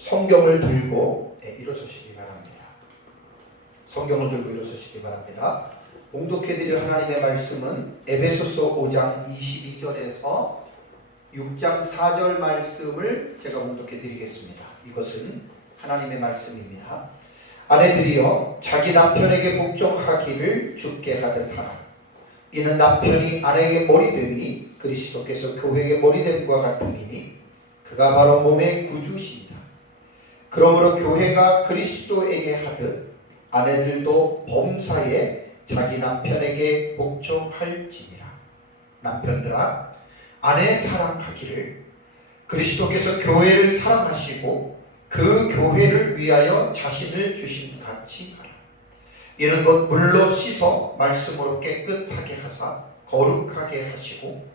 성경을 들고 일어서시기 바랍니다. 성경을 들고 일어서시기 바랍니다. 봉독해드릴 하나님의 말씀은 에베소서 5장 22절에서 6장 4절 말씀을 제가 봉독해드리겠습니다. 이것은 하나님의 말씀입니다. 아내들이여 자기 남편에게 복종하기를 주께 하듯 하라. 이는 남편이 아내에게 머리됨이 그리스도께서 교회에게 머리됨과 같음이니 그가 바로 몸의 구주시니라. 그러므로 교회가 그리스도에게 하듯 아내들도 범사에 자기 남편에게 복종할지니라. 남편들아 아내 사랑하기를 그리스도께서 교회를 사랑하시고 그 교회를 위하여 자신을 주신 같이 하라. 이는 곧 물로 씻어 말씀으로 깨끗하게 하사 거룩하게 하시고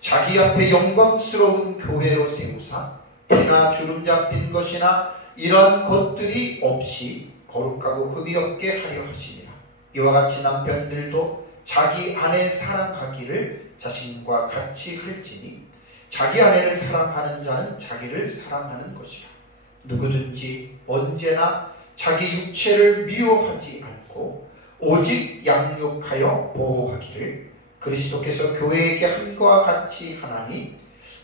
자기 앞에 영광스러운 교회로 세우사 티나 주름 잡힌 것이나 이런 것들이 없이 거룩하고 흠이 없게 하려 하시니라. 이와 같이 남편들도 자기 아내 사랑하기를 자신과 같이 할지니 자기 아내를 사랑하는 자는 자기를 사랑하는 것이라. 누구든지 언제나 자기 육체를 미워하지 않고 오직 양육하여 보호하기를 그리스도께서 교회에게 한 것과 같이 하나니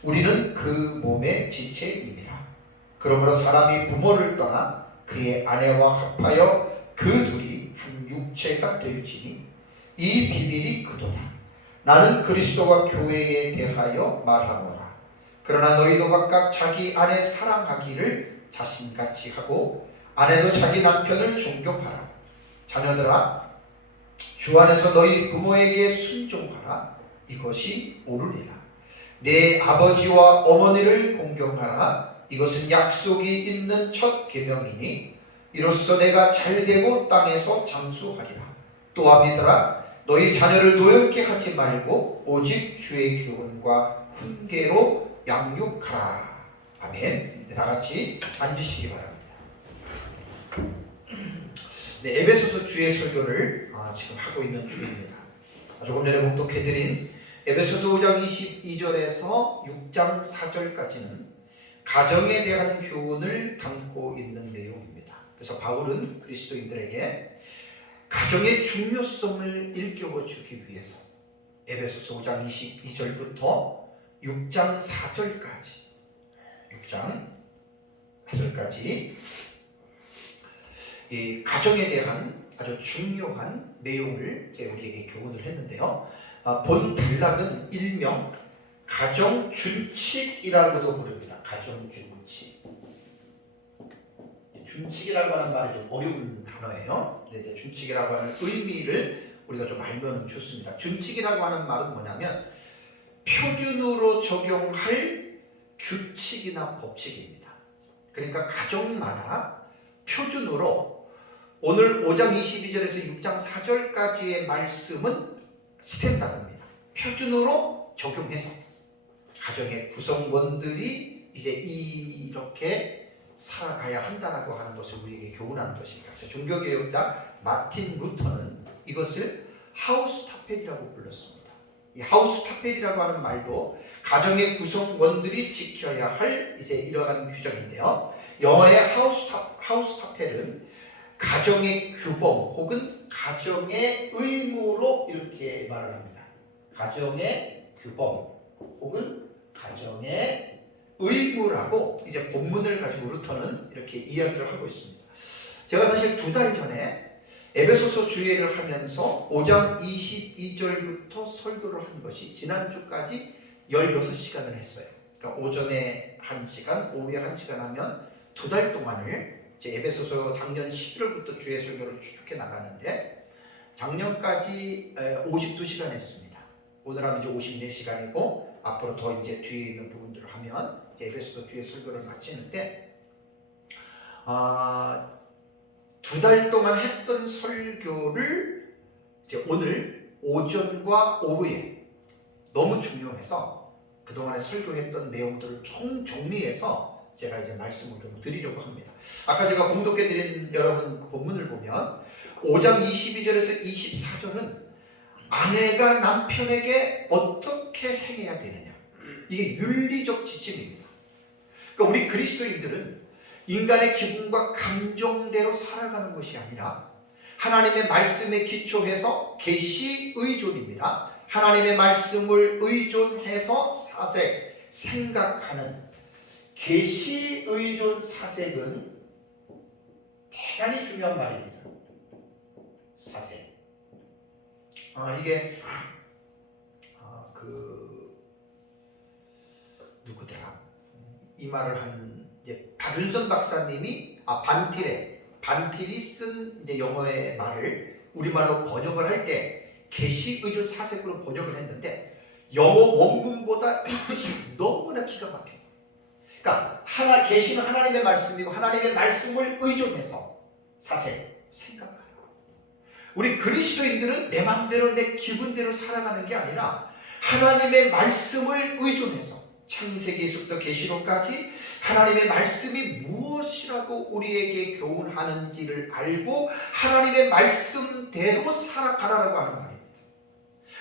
우리는 그 몸의 지체임이라. 그러므로 사람이 부모를 떠나 그의 아내와 합하여 그 둘이 한 육체가 될지니 이 비밀이 그도다. 나는 그리스도와 교회에 대하여 말하노라. 그러나 너희도 각각 자기 아내 사랑하기를 자신같이 하고 아내도 자기 남편을 존경하라. 자녀들아 주 안에서 너희 부모에게 순종하라. 이것이 옳으니라. 내 아버지와 어머니를 공경하라. 이것은 약속이 있는 첫 계명이니 이로써 내가 잘되고 땅에서 장수하리라. 또 아비들아 너희 자녀를 노엽게 하지 말고 오직 주의 교훈과 훈계로 양육하라. 아멘. 다 같이 앉으시기 바랍니다. 네, 에베소서 주의 설교를 지금 하고 있는 중입니다. 조금 전에 봉독해드린 에베소서 5장 22절에서 6장 4절까지는 가정에 대한 교훈을 담고 있는 내용입니다. 그래서 바울은 그리스도인들에게 가정의 중요성을 일깨워주기 위해서 에베소서 5장 22절부터 6장 4절까지 이 가정에 대한 아주 중요한 내용을 우리에게 교훈을 했는데요. 본 단락은 일명 가정준칙이라고도 부릅니다. 가정준칙. 준칙이라고 하는 말이 좀 어려운 단어예요. 준칙이라고 하는 의미를 우리가 좀 알면 좋습니다. 준칙이라고 하는 말은 뭐냐면 표준으로 적용할 규칙이나 법칙입니다. 그러니까 가정마다 표준으로 오늘 5장 22절에서 6장 4절까지의 말씀은 스탠다드입니다. 표준으로 적용해서 가정의 구성원들이 이제 이렇게 살아가야 한다라고 하는 것을 우리에게 교훈하는 것입니다. 종교개혁자 마틴 루터는 이것을 하우스타펠이라고 불렀습니다. 이 하우스타펠이라고 하는 말도 가정의 구성원들이 지켜야 할 이제 이러한 규정인데요. 영어의 하우스타펠은 가정의 규범 혹은 가정의 의무로 이렇게 말을 합니다. 가정의 규범 혹은 가정의 의무라고 이제 본문을 가지고 루터는 이렇게 이야기를 하고 있습니다. 제가 사실 2달 전에 에베소서 주예를 하면서 5장 22절부터 설교를 한 것이 지난주까지 16시간을 했어요. 그러니까 오전에 1시간, 오후에 1시간 하면 2달 동안을 이제 에베소서 작년 11월부터 주의 설교를 추적해 나가는데 작년까지 52시간 했습니다. 오늘 하면 이제 54시간이고 앞으로 더 이제 뒤에 있는 부분들을 하면 이제 에베소서 주의 설교를 마치는데 2달 동안 했던 설교를 이제 오늘 오전과 오후에 너무 중요해서 그동안에 설교했던 내용들을 정리해서 제가 이제 말씀을 좀 드리려고 합니다. 아까 제가 봉독해드린 여러분 본문을 보면 5장 22절에서 24절은 아내가 남편에게 어떻게 행해야 되느냐, 이게 윤리적 지침입니다. 그러니까 우리 그리스도인들은 인간의 기분과 감정대로 살아가는 것이 아니라 하나님의 말씀에 기초해서 계시 의존입니다. 하나님의 말씀을 의존해서 사색, 생각하는 계시 의존 사색은 대단히 중요한 말입니다. 사색. 이게 누구더라? 이 말을 한 이제 박윤선 박사님이 반틸이 쓴 이제 영어의 말을 우리말로 번역을 할 때 계시 의존 사색으로 번역을 했는데 영어 원문보다 이 뜻이 너무나 기가 막혀요. 그러니까 계시는 하나님의 말씀이고 하나님의 말씀을 의존해서 사색, 생각하라. 우리 그리스도인들은 내 마음대로 내 기분대로 살아가는 게 아니라 하나님의 말씀을 의존해서 창세기에서부터 계시록까지 하나님의 말씀이 무엇이라고 우리에게 교훈하는지를 알고 하나님의 말씀대로 살아가라라고 하는 말입니다.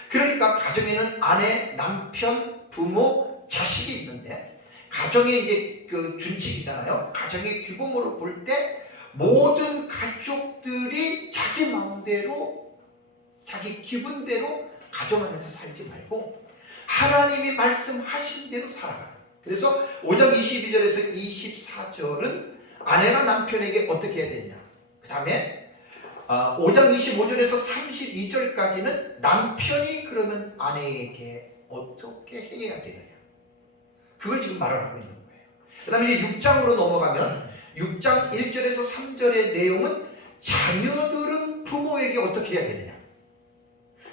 그러니까 가정에는 아내, 남편, 부모, 자식이 있는데 가정의 이제 그 준칙이잖아요. 가정의 규범으로 볼 때 모든 가족들이 자기 마음대로 자기 기분대로 가정 안에서 살지 말고 하나님이 말씀하신 대로 살아가요. 그래서 5장 22절에서 24절은 아내가 남편에게 어떻게 해야 되냐. 그 다음에 5장 25절에서 32절까지는 남편이 그러면 아내에게 어떻게 해야 되느냐. 그걸 지금 말을 하고 있는 거예요. 그 다음에 이제 6장으로 넘어가면 6장 1절에서 3절의 내용은 자녀들은 부모에게 어떻게 해야 되느냐.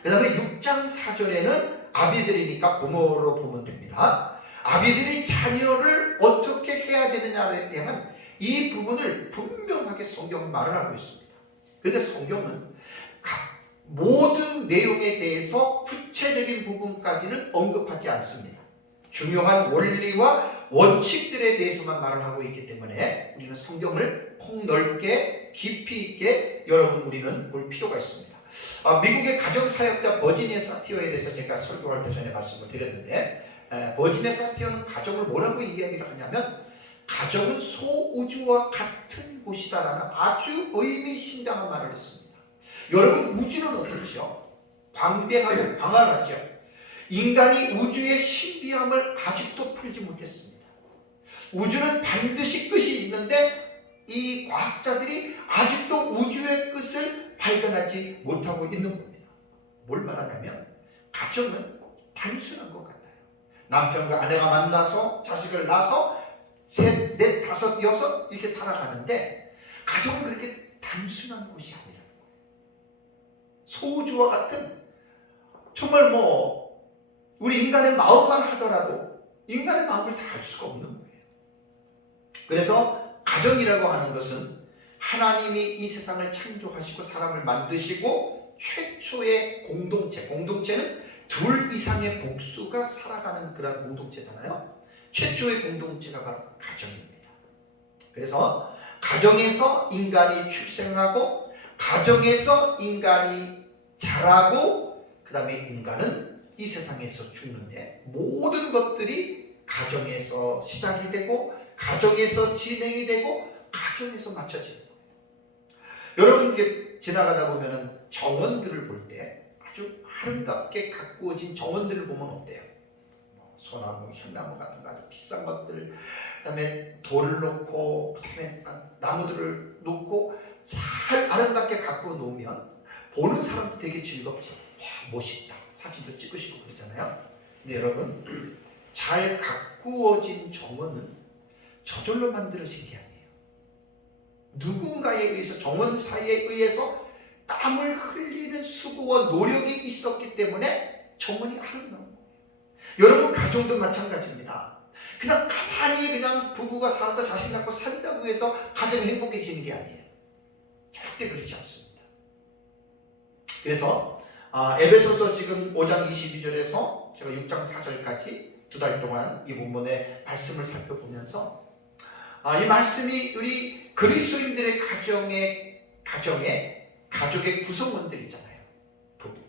그 다음에 6장 4절에는 아비들이니까 부모로 보면 됩니다. 아비들이 자녀를 어떻게 해야 되느냐에 대한 이 부분을 분명하게 성경은 말을 하고 있습니다. 그런데 성경은 모든 내용에 대해서 구체적인 부분까지는 언급하지 않습니다. 중요한 원리와 원칙들에 대해서만 말을 하고 있기 때문에 우리는 성경을 폭넓게 깊이 있게 우리는 볼 필요가 있습니다. 미국의 가정사역자 버지니아 사티어에 대해서 제가 설교할 때 전에 말씀을 드렸는데 버지니아 사티어는 가정을 뭐라고 이야기를 하냐면 가정은 소우주와 같은 곳이다라는 아주 의미심장한 말을 했습니다. 여러분 우주는 어떻죠? 광대하고 광활하죠. 인간이 우주의 신비함을 아직도 풀지 못했습니다. 우주는 반드시 끝이 있는데 이 과학자들이 아직도 우주의 끝을 발견하지 못하고 있는 겁니다. 뭘 말하냐면 가정은 단순한 것 같아요. 남편과 아내가 만나서 자식을 낳아서 셋, 넷, 다섯, 여섯 이렇게 살아가는데 가정은 그렇게 단순한 곳이 아니라는 거예요. 소우주와 같은 정말 우리 인간의 마음만 하더라도 인간의 마음을 다 알 수가 없는 거예요. 그래서 가정이라고 하는 것은 하나님이 이 세상을 창조하시고 사람을 만드시고 최초의 공동체는 둘 이상의 복수가 살아가는 그런 공동체잖아요. 최초의 공동체가 바로 가정입니다. 그래서 가정에서 인간이 출생하고 가정에서 인간이 자라고 그 다음에 인간은 이 세상에서 죽는데 모든 것들이 가정에서 시작이 되고 가정에서 진행이 되고 가정에서 맞춰지는 거예요. 여러분 이게 지나가다 보면은 정원들을 볼 때 아주 아름답게 가꾸어진 정원들을 보면 어때요? 소나무, 향나무 같은 아주 비싼 것들, 그다음에 돌을 놓고 그다음에 나무들을 놓고 잘 아름답게 가꾸어 놓으면 보는 사람도 되게 즐겁죠. 와 멋있다. 사진도 찍으시고 그러잖아요. 근데 여러분 잘 가꾸어진 정원은 저절로 만들어진 게 아니에요. 누군가에 의해서 정원 사이에 의해서 땀을 흘리는 수고와 노력이 있었기 때문에 정원이 아름다운 거예요. 여러분 가정도 마찬가지입니다. 그냥 가만히 그냥 부부가 살아서 자식 낳고 산다고 해서 가정이 행복해지는 게 아니에요. 절대 그렇지 않습니다. 그래서 에베소서 지금 5장 22절에서 제가 6장 4절까지 2달 동안 이 본문의 말씀을 살펴보면서 이 말씀이 우리 그리스도인들의 가족의 구성원들이잖아요.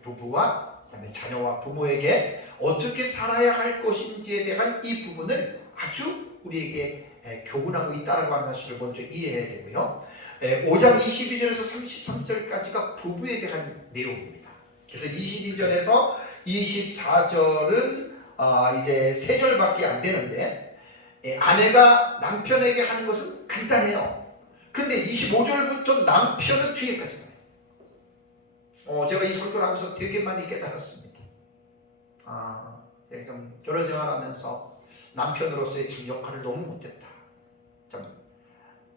부부와 그다음에 자녀와 부모에게 어떻게 살아야 할 것인지에 대한 이 부분을 아주 우리에게 교훈하고 있다라고 하는 사실을 먼저 이해해야 되고요. 5장 22절에서 33절까지가 부부에 대한 내용입니다. 그래서 22절에서 24절은 이제 3절밖에 안 되는데 아내가 남편에게 하는 것은 간단해요. 근데 25절부터 남편은 뒤에까지 가요. 제가 이 설교를 하면서 되게 많이 깨달았습니다. 제가 결혼 생활하면서 남편으로서의 참 역할을 너무 못했다. 참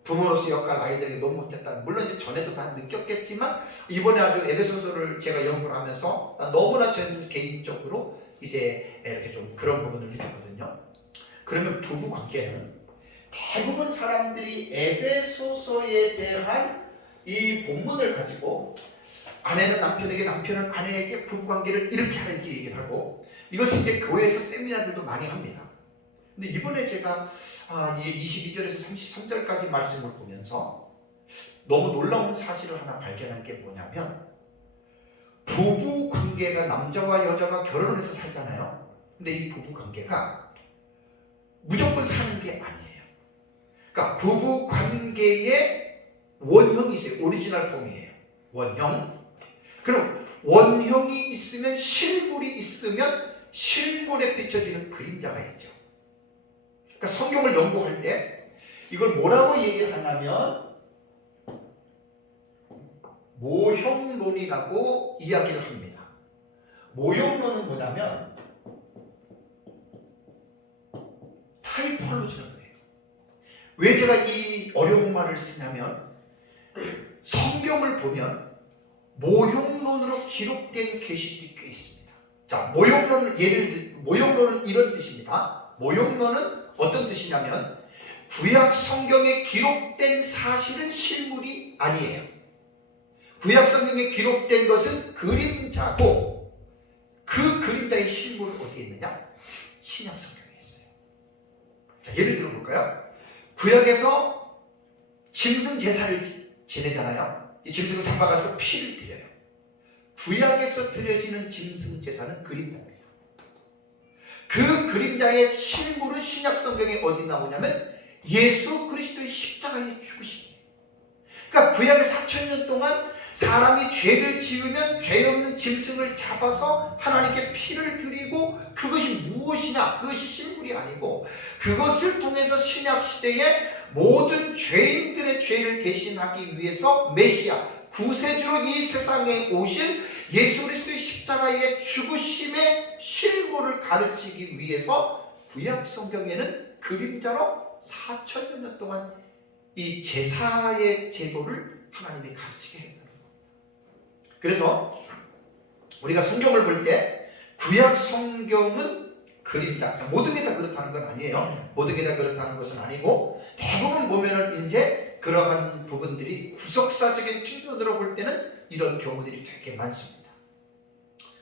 부모로서의 역할 아이들에게 너무 못했다. 물론 이제 전에도 다 느꼈겠지만 이번에 아주 에베소서를 제가 연구를 하면서 너무나 전 개인적으로 이제 이렇게 좀 그런 부분을 느꼈거든요. 그러면 부부 관계는 대부분 사람들이 에베소서에 대한 이 본문을 가지고 아내는 남편에게, 남편은 아내에게 부부 관계를 이렇게 하는 얘기를 하고, 이것을 이제 교회에서 세미나들도 많이 합니다. 근데 이번에 제가 22절에서 33절까지 말씀을 보면서 너무 놀라운 사실을 하나 발견한 게 뭐냐면, 부부 관계가 남자와 여자가 결혼을 해서 살잖아요. 근데 이 부부 관계가 무조건 사는 게 아니에요. 그러니까 부부 관계의 원형이 있어요. 오리지널 폼이에요. 원형. 그럼 원형이 있으면 실물이 있으면 실물에 비춰지는 그림자가 있죠. 그러니까 성경을 연구할 때 이걸 뭐라고 얘기를 하냐면 모형론이라고 이야기를 합니다. 모형론은 뭐냐면 타이폴로지라고 해요. 왜 제가 이 어려운 말을 쓰냐면 성경을 보면 모형론으로 기록된 계시들이 꽤 있습니다. 자, 모형론은 이런 뜻입니다. 모형론은 어떤 뜻이냐면 구약 성경에 기록된 사실은 실물이 아니에요. 구약 성경에 기록된 것은 그림자고, 그 그림자의 실물은 어디에 있느냐? 신약 성경에 있어요. 자, 예를 들어 볼까요? 구약에서 짐승 제사를 지내잖아요. 이 짐승을 잡아가지고 피를 드려요. 구약에서 드려지는 짐승 제사는 그림자입니다. 그 그림자의 실물은 신약 성경에 어디 나오냐면 예수 그리스도의 십자가의 죽으심이에요. 그러니까 구약의 4,000년 동안 사람이 죄를 지으면 죄 없는 짐승을 잡아서 하나님께 피를 드리고, 그것이 무엇이냐? 그것이 실물이 아니고 그것을 통해서 신약 시대에 모든 죄인들의 죄를 대신하기 위해서 메시아, 구세주로 이 세상에 오신 예수 그리스도의 십자가의 죽으심의 실물을 가르치기 위해서 구약 성경에는 그림자로 4,000여 년 동안 이 제사의 제도를 하나님이 가르치게 했다. 그래서 우리가 성경을 볼 때 구약 성경은 그림자, 모든 게 다 그렇다는 건 아니에요. 모든 게 다 그렇다는 것은 아니고 대부분 보면은 이제 그러한 부분들이 구속사적인 측면으로 볼 때는 이런 경우들이 되게 많습니다.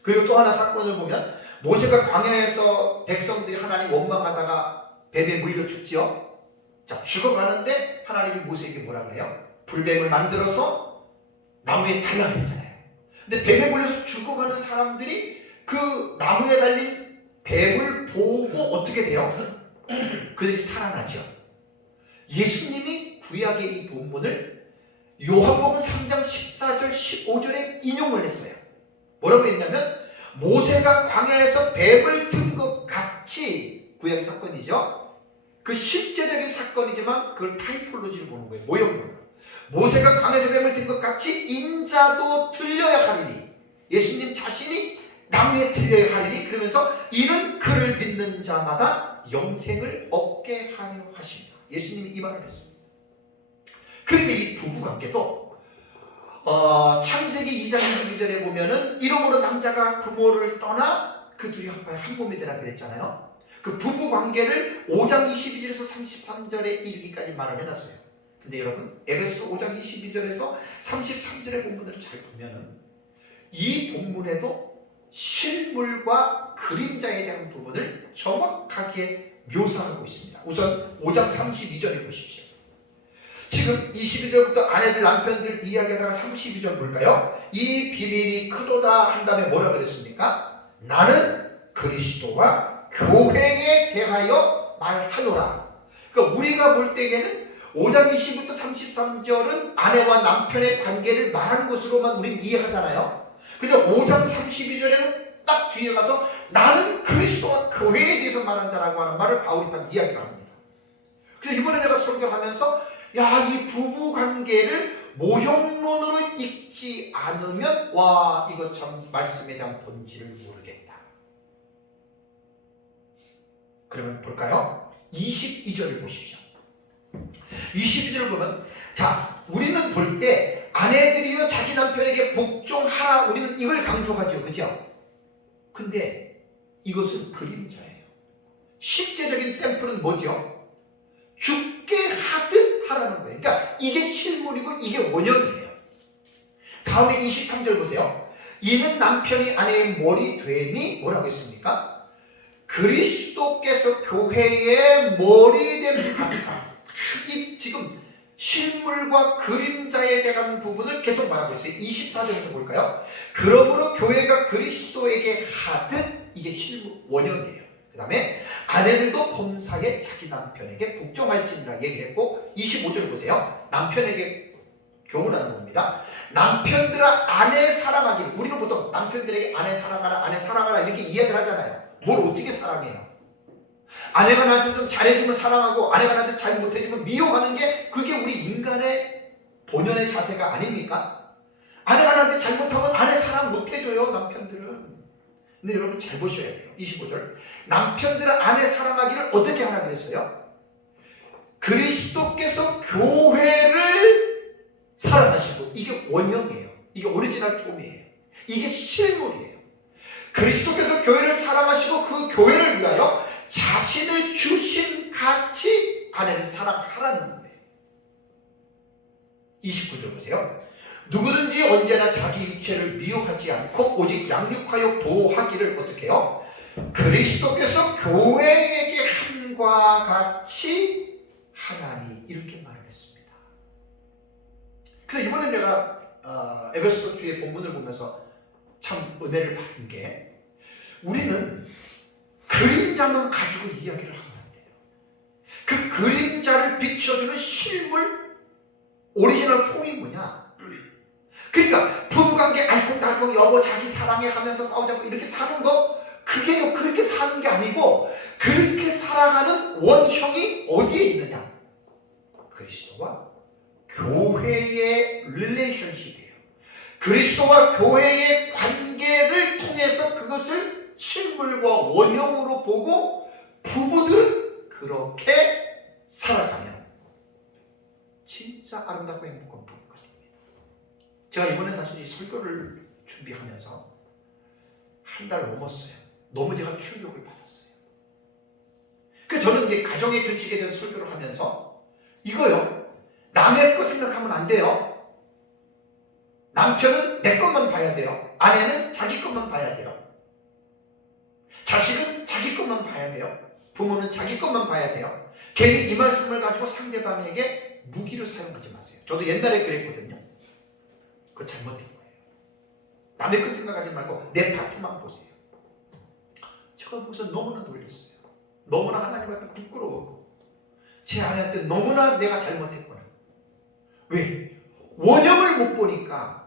그리고 또 하나 사건을 보면 모세가 광야에서 백성들이 하나님 원망하다가 뱀에 물려 죽지요. 자, 죽어가는데 하나님이 모세에게 뭐라 그래요? 불뱀을 만들어서 나무에 달라 그랬잖아요. 근데 뱀에 물려서 죽어가는 사람들이 그 나무에 달린 뱀을 보고 어떻게 돼요? 그들이 살아나죠. 예수님이 구약의 이 본문을 요한복음 3장 14절 15절에 인용을 했어요. 뭐라고 했냐면 모세가 광야에서 뱀을 든 것 같이, 구약의 사건이죠. 그 실제적인 사건이지만 그걸 타이폴로지를 보는 거예요. 모형으로. 모세가 광야에서 뱀을 든 것 같이 인자도 들려야 하리니, 예수님 자신이 나무에 들려야 하리니, 그러면서 이는 그를 믿는 자마다 영생을 얻게 하려 하십니다. 예수님이 이 말을 했습니다. 그런데 이 부부관계도 창세기 2장 22절에 보면은 이러므로 남자가 부모를 떠나 그 둘이 한 몸이 되라 그랬잖아요. 그 부부관계를 5장 22절에서 33절에 이르기까지 말을 해놨어요. 근데 여러분, 에베소 5장 22절에서 33절의 본문을 잘 보면은 이 본문에도 실물과 그림자에 대한 부분을 정확하게 묘사하고 있습니다. 우선 5장 32절을 보십시오. 지금 22절부터 아내들 남편들 이야기하다가 32절 볼까요? 이 비밀이 크도다 한 다음에 뭐라 그랬습니까? 나는 그리스도와 교회에 대하여 말하노라. 그러니까 우리가 볼 때에는 5장 20부터 33절은 아내와 남편의 관계를 말하는 것으로만 우리는 이해하잖아요. 근데 5장 32절에는 딱 뒤에 가서 나는 그리스도와 교회에 대해서 말한다라고 하는 말을 바울이 딱 이야기를 합니다. 그래서 이번에 내가 설교를 하면서 야, 이 부부 관계를 모형론으로 읽지 않으면 와, 이거 참 말씀에 대한 본질을 모르겠다. 그러면 볼까요? 22절을 보십시오. 22절을 보면 자, 우리는 볼 때 아내들이여 자기 남편에게 복종하라, 우리는 이걸 강조하죠. 그죠? 근데 이것은 그림자예요. 실제적인 샘플은 뭐죠? 죽게 하듯 하라는 거예요. 그러니까 이게 실물이고 이게 원형이에요. 다음에 23절 보세요. 이는 남편이 아내의 머리 되니 뭐라고 했습니까? 그리스도께서 교회의 머리됨 같다. 이 지금 실물과 그림자에 대한 부분을 계속 말하고 있어요. 24절부터 볼까요? 그러므로 교회가 그리스도에게 하듯, 이게 실물 원형이에요. 그 다음에 아내들도 범사에 자기 남편에게 복종할지니라 얘기를 했고, 25절 보세요. 남편에게 교훈하는 겁니다. 남편들아 아내 사랑하기를. 우리는 보통 남편들에게 아내 사랑하라, 아내 사랑하라 이렇게 이야기를 하잖아요. 뭘 어떻게 사랑해요? 아내가 나한테 좀 잘해주면 사랑하고 아내가 나한테 잘 못해주면 미워하는 게 그게 우리 인간의 본연의 자세가 아닙니까? 아내가 나한테 잘못하면 아내 사랑 못해줘요, 남편들은. 근데 여러분 잘 보셔야 돼요. 25절. 남편들은 아내 사랑하기를 어떻게 하라 그랬어요? 그리스도께서 교회를 사랑하시고, 이게 원형이에요. 이게 오리지널 폼이에요. 이게 실물이에요. 그리스도께서 교회를 사랑하시고 그 교회를 위하여 자신을 주신 같이 아내를 사랑하라는 거예요. 29절 보세요. 누구든지 언제나 자기 육체를 미워하지 않고 오직 양육하여 보호하기를 어떻게 해요? 그리스도께서 교회에게 함과 같이 하나니, 이렇게 말을 했습니다. 그래서 이번에 내가 에베소서 주의 본문을 보면서 참 은혜를 받은 게, 우리는 그림자만 가지고 이야기를 하면 안 돼요. 그 그림자를 비춰주는 실물, 오리지널 폼이 뭐냐? 그러니까 부부관계 알콩달콩 여보 자기 사랑해 하면서 싸우자고 이렇게 사는 거, 그게요 그렇게 사는 게 아니고, 그렇게 살아가는 원형이 어디에 있느냐? 그리스도와 교회의 릴레이션십이에요. 그리스도와 교회의 관계를 통해서 그것을 실물과 원형으로 보고 부부들은 그렇게 살아가면 진짜 아름답고 행복한 부부가 됩니다. 제가 이번에 사실 이 설교를 준비하면서 한 달 넘었어요. 너무 제가 충격을 받았어요. 저는 이제 가정의 준칙에 대한 설교를 하면서 이거요, 남의 거 생각하면 안 돼요. 남편은 내 것만 봐야 돼요. 아내는 자기 것만 봐야 돼요. 자식은 자기 것만 봐야 돼요. 부모는 자기 것만 봐야 돼요. 괜히 이 말씀을 가지고 상대방에게 무기를 사용하지 마세요. 저도 옛날에 그랬거든요. 그거 잘못된 거예요. 남의 것 생각하지 말고 내 파트만 보세요. 제가 보면서 너무나 놀랐어요. 너무나 하나님 앞에 부끄러웠고, 제 아내한테 너무나 내가 잘못했구나. 왜? 원형을 못 보니까.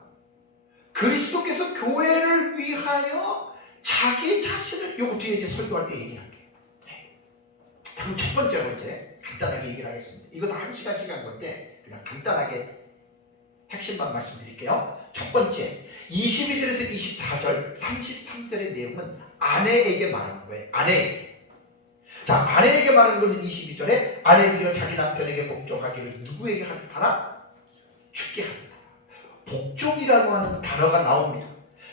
그리스도께서 교회를 위하여 자기 자신을, 요거 뒤에 이제 설교할 때 얘기할게요. 네. 그럼 첫 번째로 이제 간단하게 얘기를 하겠습니다. 이거 다 1시간 시간 건데 그냥 간단하게 핵심만 말씀드릴게요. 첫 번째, 22절에서 24절, 33절의 내용은 아내에게 말하는 거예요. 아내에게. 자, 아내에게 말하는 것은 22절에 아내들이여 자기 남편에게 복종하기를 누구에게 하라? 죽게 하라. 복종이라고 하는 단어가 나옵니다.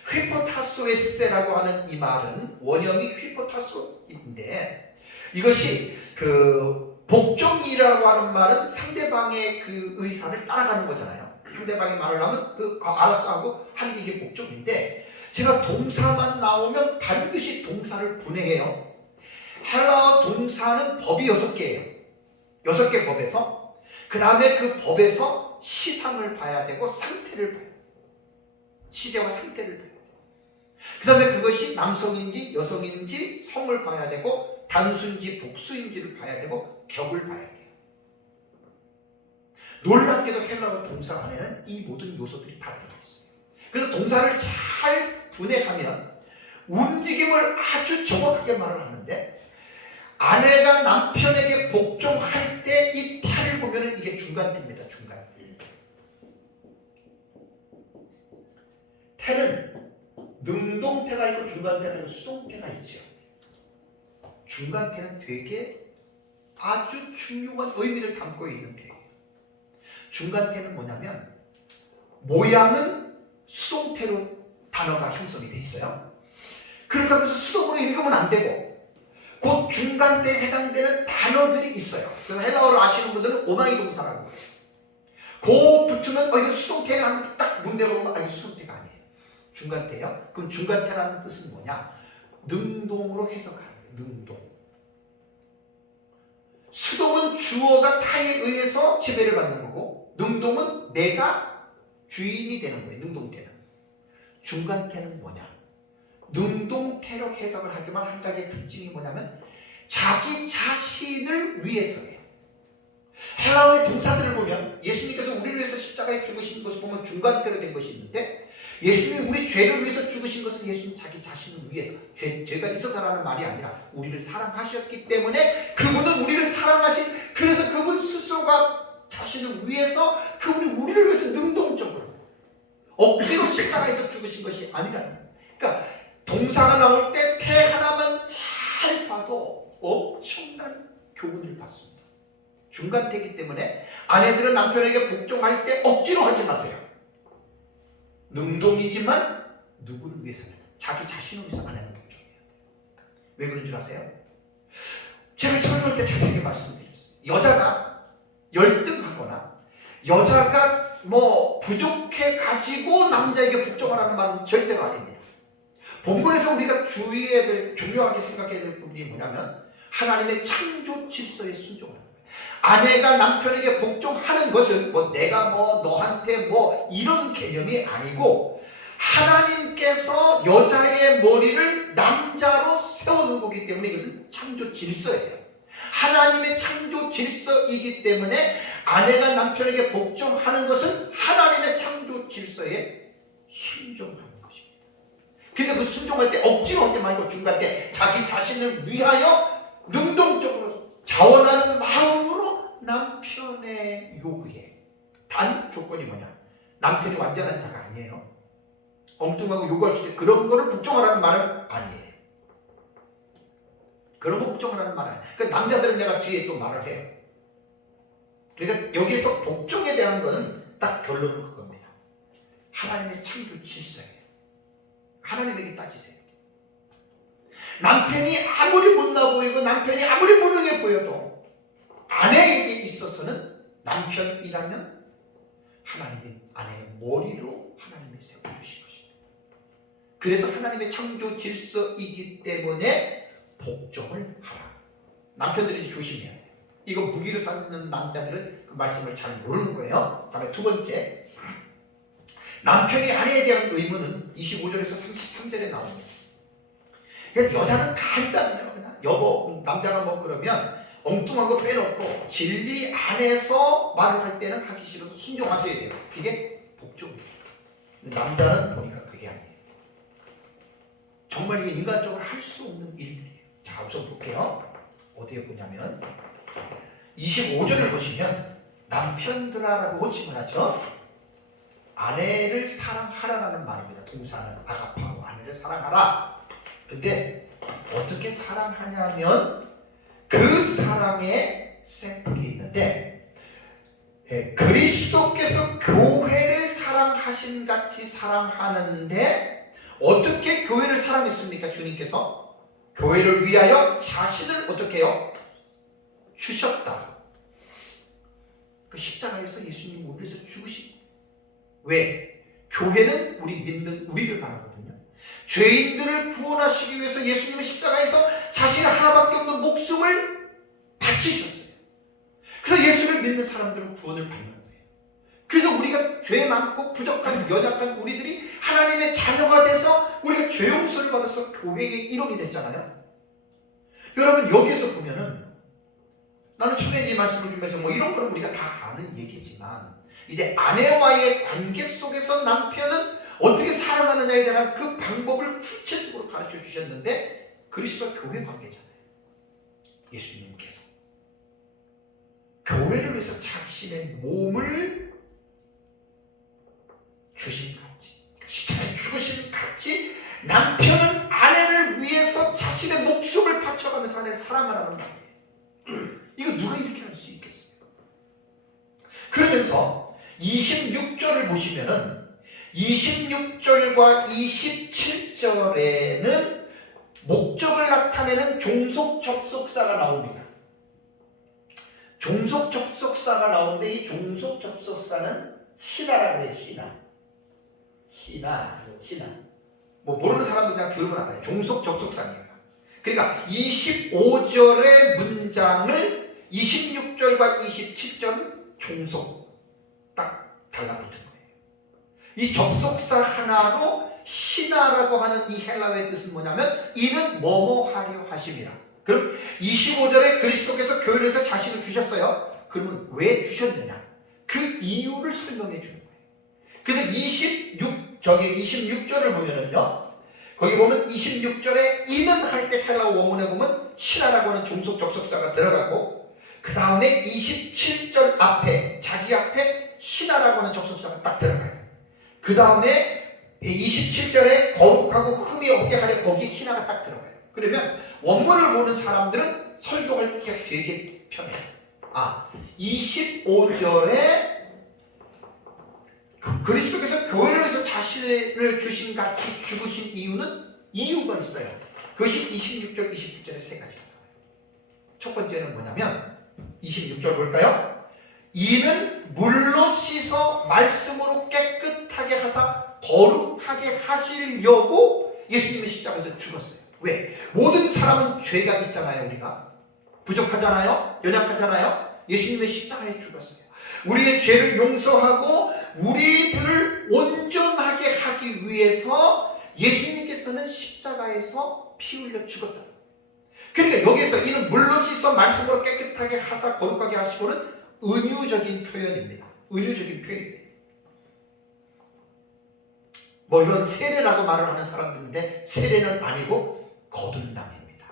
휘포타소에세라고 하는 이 말은 원형이 휘포타소인데, 이것이 그 복종이라고 하는 말은 상대방의 그 의사를 따라가는 거잖아요. 상대방이 말을 하면 알았어 하고 하는 게 이게 복종인데, 제가 동사만 나오면 반드시 동사를 분해해요. 헬라어 동사는 법이 6개예요. 6개 법에서 그 다음에 그 법에서 시상을 봐야 되고 상태를 봐야 돼요. 시제와 상태를 봐야 돼요. 그 다음에 그것이 남성인지 여성인지 성을 봐야 되고 단수인지 복수인지를 봐야 되고 격을 봐야 돼요. 놀랍게도 헬라어 동사 안에는 이 모든 요소들이 다 들어가 있어요. 그래서 동사를 잘 분해하면 움직임을 아주 정확하게 말을 하는데, 아내가 남편에게 복종할 때 이 태를 보면 이게 중간태입니다. 중간태. 태는 능동태가 있고 중간태가 있고 수동태가 있죠. 중간태는 되게 아주 중요한 의미를 담고 있는 태예요. 중간태는 뭐냐면 모양은 수동태로 단어가 형성이 돼 있어요. 그렇다고 해서 수동으로 읽으면 안 되고 곧 중간태에 해당되는 단어들이 있어요. 그래서 헬라어를 아시는 분들은 오마이 동사라고 해요. 고 붙으면 이거 수동태라는 딱 문대로 보면 이거 수동태가 아니에요. 중간태예요. 그럼 중간태라는 뜻은 뭐냐? 능동으로 해석하는 거예요. 능동. 수동은 주어가 타에 의해서 지배를 받는 거고, 능동은 내가 주인이 되는 거예요. 능동태는. 중간태는 뭐냐? 능동태로 해석을 하지만 한 가지의 특징이 뭐냐면 자기 자신을 위해서예요. 헬라어의 동사들을 보면 예수님께서 우리를 위해서 십자가에 죽으신 것을 보면 중간태로 된 것이 있는데, 예수님이 우리 죄를 위해서 죽으신 것은 예수님 자기 자신을 위해서, 죄가 있어서라는 말이 아니라 우리를 사랑하셨기 때문에 그분은 우리를 사랑하신, 그래서 그분 스스로가 자신을 위해서 그분이 우리를 위해서 능동적으로 억지로 십자가에서 죽으신 것이 아니라는 거예요. 그러니까 동사가 나올 때 태 하나만 잘 봐도 엄청난 교훈을 받습니다. 중간태이기 때문에 아내들은 남편에게 복종할 때 억지로 하지 마세요. 능동이지만 누구를 위해서는? 자기 자신을 위해서 아내는 복종해야 돼요. 왜 그런 줄 아세요? 제가 설명할 때 자세하게 말씀드렸어요. 여자가 열등하거나 여자가 부족해 가지고 남자에게 복종하라는 말은 절대로 아닙니다. 본문에서 우리가 주의해야 될, 중요하게 생각해야 될 부분이 뭐냐면 하나님의 창조 질서에 순종하는 거예요. 아내가 남편에게 복종하는 것은 내가 너한테 이런 개념이 아니고, 하나님께서 여자의 머리를 남자로 세워놓은 거기 때문에 이것은 창조 질서예요. 하나님의 창조 질서이기 때문에 아내가 남편에게 복종하는 것은 하나님의 창조 질서에 순종하는 것입니다. 근데 그 순종할 때 억지로 하지 말고 중간때 자기 자신을 위하여 능동적으로 자원하는 마음으로 남편의 요구에, 단 조건이 뭐냐? 남편이 완전한 자가 아니에요. 엉뚱하고 요구할 수 있을 때 그런 거를 복종하라는 말은 아니에요. 그런 거 복종하라는 말은 아니에요. 그러니까 남자들은 내가 뒤에 또 말을 해요. 그러니까 여기서 복종에 대한 거는 딱 결론은 그겁니다. 하나님의 창조 질서예요. 하나님에게 따지세요. 남편이 아무리 못나 보이고 남편이 아무리 무능해 보여도 아내에게 있어서는 남편이라면 하나님이 아내의 머리로 하나님이 세워주신 것입니다. 그래서 하나님의 창조 질서이기 때문에 복종을 하라. 남편들이 조심해야 돼요. 이거 무기로 삼는 남자들은 그 말씀을 잘 모르는 거예요. 다음에 두 번째, 남편이 아내에 대한 의무는 25절에서 33절에 나옵니다. 그러니까 여자는 간단해요. 그냥 여보, 남자가 그러면 엉뚱한 거 빼놓고 진리 안에서 말을 할 때는 하기 싫어도 순종하셔야 돼요. 그게 복종이에요. 근데 남자는 보니까 그게 아니에요. 정말 이게 인간적으로 할 수 없는 일들이에요. 자, 우선 볼게요. 어디에 보냐면 25절을 보시면 남편들아라고 호칭을 하죠. 아내를 사랑하라라는 말입니다. 동사는 아가파고 아내를 사랑하라. 근데 어떻게 사랑하냐면 그 사랑에 샘플이 있는데, 그리스도께서 교회를 사랑하신 같이 사랑하는데 어떻게 교회를 사랑했습니까? 주님께서 교회를 위하여 자신을 어떻게 해요? 주셨다. 그 십자가에서 예수님 우리를 위해서 죽으신. 왜? 교회는 우리 믿는 우리를 말하거든요. 죄인들을 구원하시기 위해서 예수님은 십자가에서 자신 하나밖에 없는 목숨을 바치셨어요. 그래서 예수를 믿는 사람들은 구원을 받는 거예요. 그래서 우리가 죄 많고 부족한 연약한 우리들이 하나님의 자녀가 돼서 우리가 죄 용서를 받아서 교회의 일원이 됐잖아요. 여러분, 여기에서 보면은 나는 처음에 이 말씀을 주면서 뭐 이런 거는 우리가 다 아는 얘기지만 이제 아내와의 관계 속에서 남편은 어떻게 살아가느냐에 대한 그 방법을 구체적으로 가르쳐 주셨는데 그리스도 교회 관계잖아요. 예수님께서 교회를 위해서 자신의 몸을 주신 같이 십자가에 죽으신 같이 남편은 아내를 위해서 자신의 목숨을 바쳐가면서 아내를 사랑하라는 말이에요. 이거 누가 이렇게 할 수 있겠어요? 그러면서 26절을 보시면은 26절과 27절에는 목적을 나타내는 종속 접속사가 나옵니다. 종속 접속사가 나오는데 이 종속 접속사는 신하라고 해요. 신하. 뭐 모르는 사람도 그냥 들으면 알아요. 종속 접속사입니다. 그러니까 25절의 문장을 26절과 27절은 종속 딱 달라붙은 거예요. 이 접속사 하나로 신하라고 하는 이 헬라어의 뜻은 뭐냐면 이는 뭐뭐 하려 하심이라. 그럼 25절에 그리스도께서 교회에서 자신을 주셨어요. 그러면 왜 주셨느냐? 그 이유를 설명해 주는 거예요. 그래서 26절을 보면은요. 거기 보면 26절에 이는 할 때 헬라어 원문에 보면 신하라고 하는 종속 접속사가 들어가고 그 다음에 27절 앞에 자기 앞에 신하라고 하는 접속사가 딱 들어가요. 그 다음에 27절에 거룩하고 흠이 없게 하려 거기 신하가 딱 들어가요. 그러면 원문을 보는 사람들은 설교하기가 되게 편해요. 25절에 그리스도께서 교회를 위해서 자신을 주신 같이 죽으신 이유가 있어요. 그것이 26절, 27절에 세 가지가 나와요. 첫 번째는 뭐냐면 26절 볼까요? 이는 물로 씻어 말씀으로 깨끗하게 하사 거룩하게 하시려고 예수님이 십자가에서 죽었어요. 왜? 모든 사람은 죄가 있잖아요. 우리가 부족하잖아요. 연약하잖아요. 예수님의 십자가에 죽었어요. 우리의 죄를 용서하고 우리들을 온전하게 하기 위해서 예수님께서는 십자가에서 피 흘려 죽었다. 그러니까 여기서 이는 물로 씻어 말씀으로 깨끗하게 하사 거룩하게 하시고는 은유적인 표현입니다. 은유적인 표현입니다. 뭐 이런 세례라고 말을 하는 사람들인데 세례는 아니고 거듭남입니다.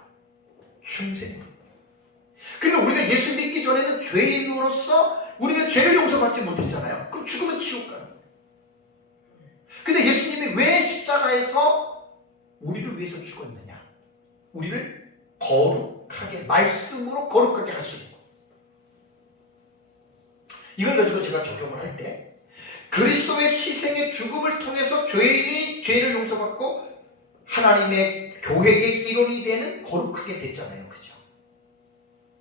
중생입니다. 그러니까 우리가 예수 믿기 전에는 죄인으로서 우리는 죄를 용서받지 못했잖아요. 그럼 죽으면 지옥 가요. 근데 예수님이 왜 십자가에서 우리를 위해서 죽었느냐? 우리를 거룩하게 말씀으로 거룩하게 하시고 이걸 가지고 제가 적용을 할 때 그리스도의 희생의 죽음을 통해서 죄인이 죄를 용서받고 하나님의 교회의 일원이 되는 거룩하게 됐잖아요. 그죠?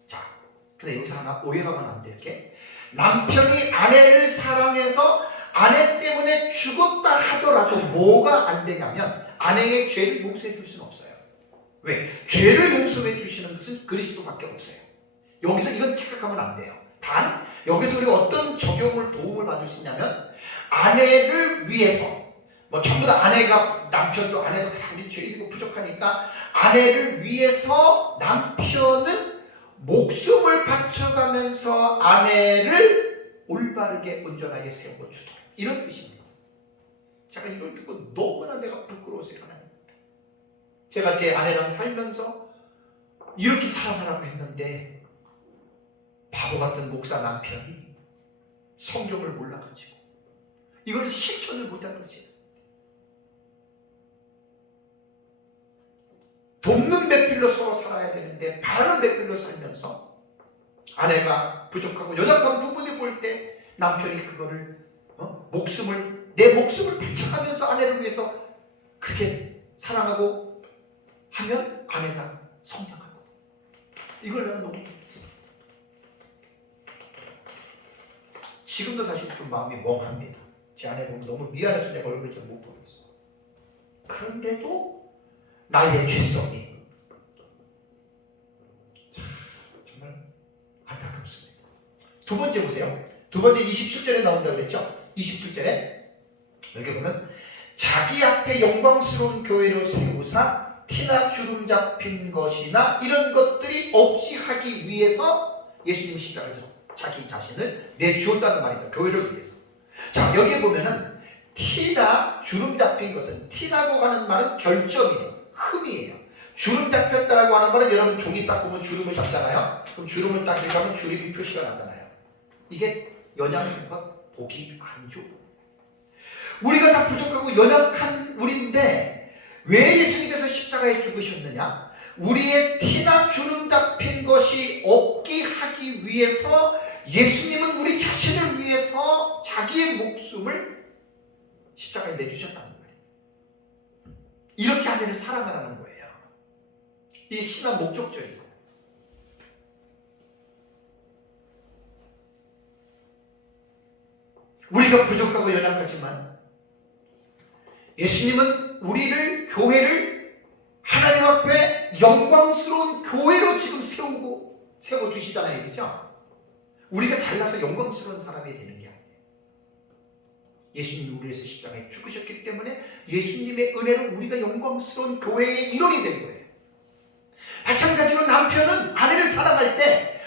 자, 근데 여기서 하나 오해하면 안 될 게 남편이 아내를 사랑해서 아내 때문에 죽었다 하더라도 뭐가 안 되냐면 아내의 죄를 용서해 줄 수는 없어요. 왜? 죄를 용서해 주시는 것은 그리스도밖에 없어요. 여기서 이건 착각하면 안 돼요. 단 여기서 우리가 어떤 적용을 도움을 받을 수 있냐면 아내를 위해서 뭐 전부 다 아내가 남편도 아내도 다 우리 죄인이고 부족하니까 아내를 위해서 남편은 목숨을 바쳐가면서 아내를 올바르게 온전하게 세워주도록 이런 뜻입니다. 제가 이걸 듣고 너무나 내가 부끄러웠어요. 제가 제 아내랑 살면서 이렇게 사랑하라고 했는데 바보 같은 목사 남편이 성경을 몰라가지고 이걸 실천을 못한 거지. 돕는 배필로 서로 살아야 되는데 바라는 배필로 살면서 아내가 부족하고 연약한 부분을 볼 때 남편이 그거를 내 목숨을 바쳐가면서 아내를 위해서 그렇게 사랑하고 하면 아내가 성장하거든. 이걸 내가 너무 지금도 사실 좀 마음이 멍합니다. 제 아내 보면 너무 미안해서 내가 얼굴을 잘 못 보겠어. 그런데도 나의 죄성이 정말 안타깝습니다. 두 번째 보세요. 두 번째 27절에 나온다고 그랬죠? 27절에 여기 보면 자기 앞에 영광스러운 교회로 세우사 티나 주름 잡힌 것이나 이런 것들이 없이 하기 위해서 예수님이 십자가에서 자기 자신을 내주었다는 말이다. 교회를 위해서. 자, 여기에 보면은 티나 주름 잡힌 것은, 티라고 하는 말은 결점이에요. 흠이에요. 주름 잡혔다라고 하는 말은 여러분 종이 딱 보면 주름을 잡잖아요. 그럼 주름을 딱 이렇게 하면 주름이 표시가 나잖아요. 이게 연약한 것, 보기 안 좋고. 우리가 다 부족하고 연약한 우리인데 왜 예수님께서 십자가에 죽으셨느냐? 우리의 티나 주름 잡힌 것이 없게 하기 위해서 예수님은 우리 자신을 위해서 자기의 목숨을 십자가에 내주셨다는 거예요. 이렇게 아내를 사랑하라는 거예요. 이게 신앙 목적적이에요. 우리가 부족하고 연약하지만 예수님은 우리를, 교회를 하나님 앞에 영광스러운 교회로 지금 세워주시잖아요. 그죠? 우리가 잘나서 영광스러운 사람이 되는 게 아니에요. 예수님이 우리에서 십자가에 죽으셨기 때문에 예수님의 은혜로 우리가 영광스러운 교회의 일원이 된 거예요. 마찬가지로 남편은 아내를 사랑할 때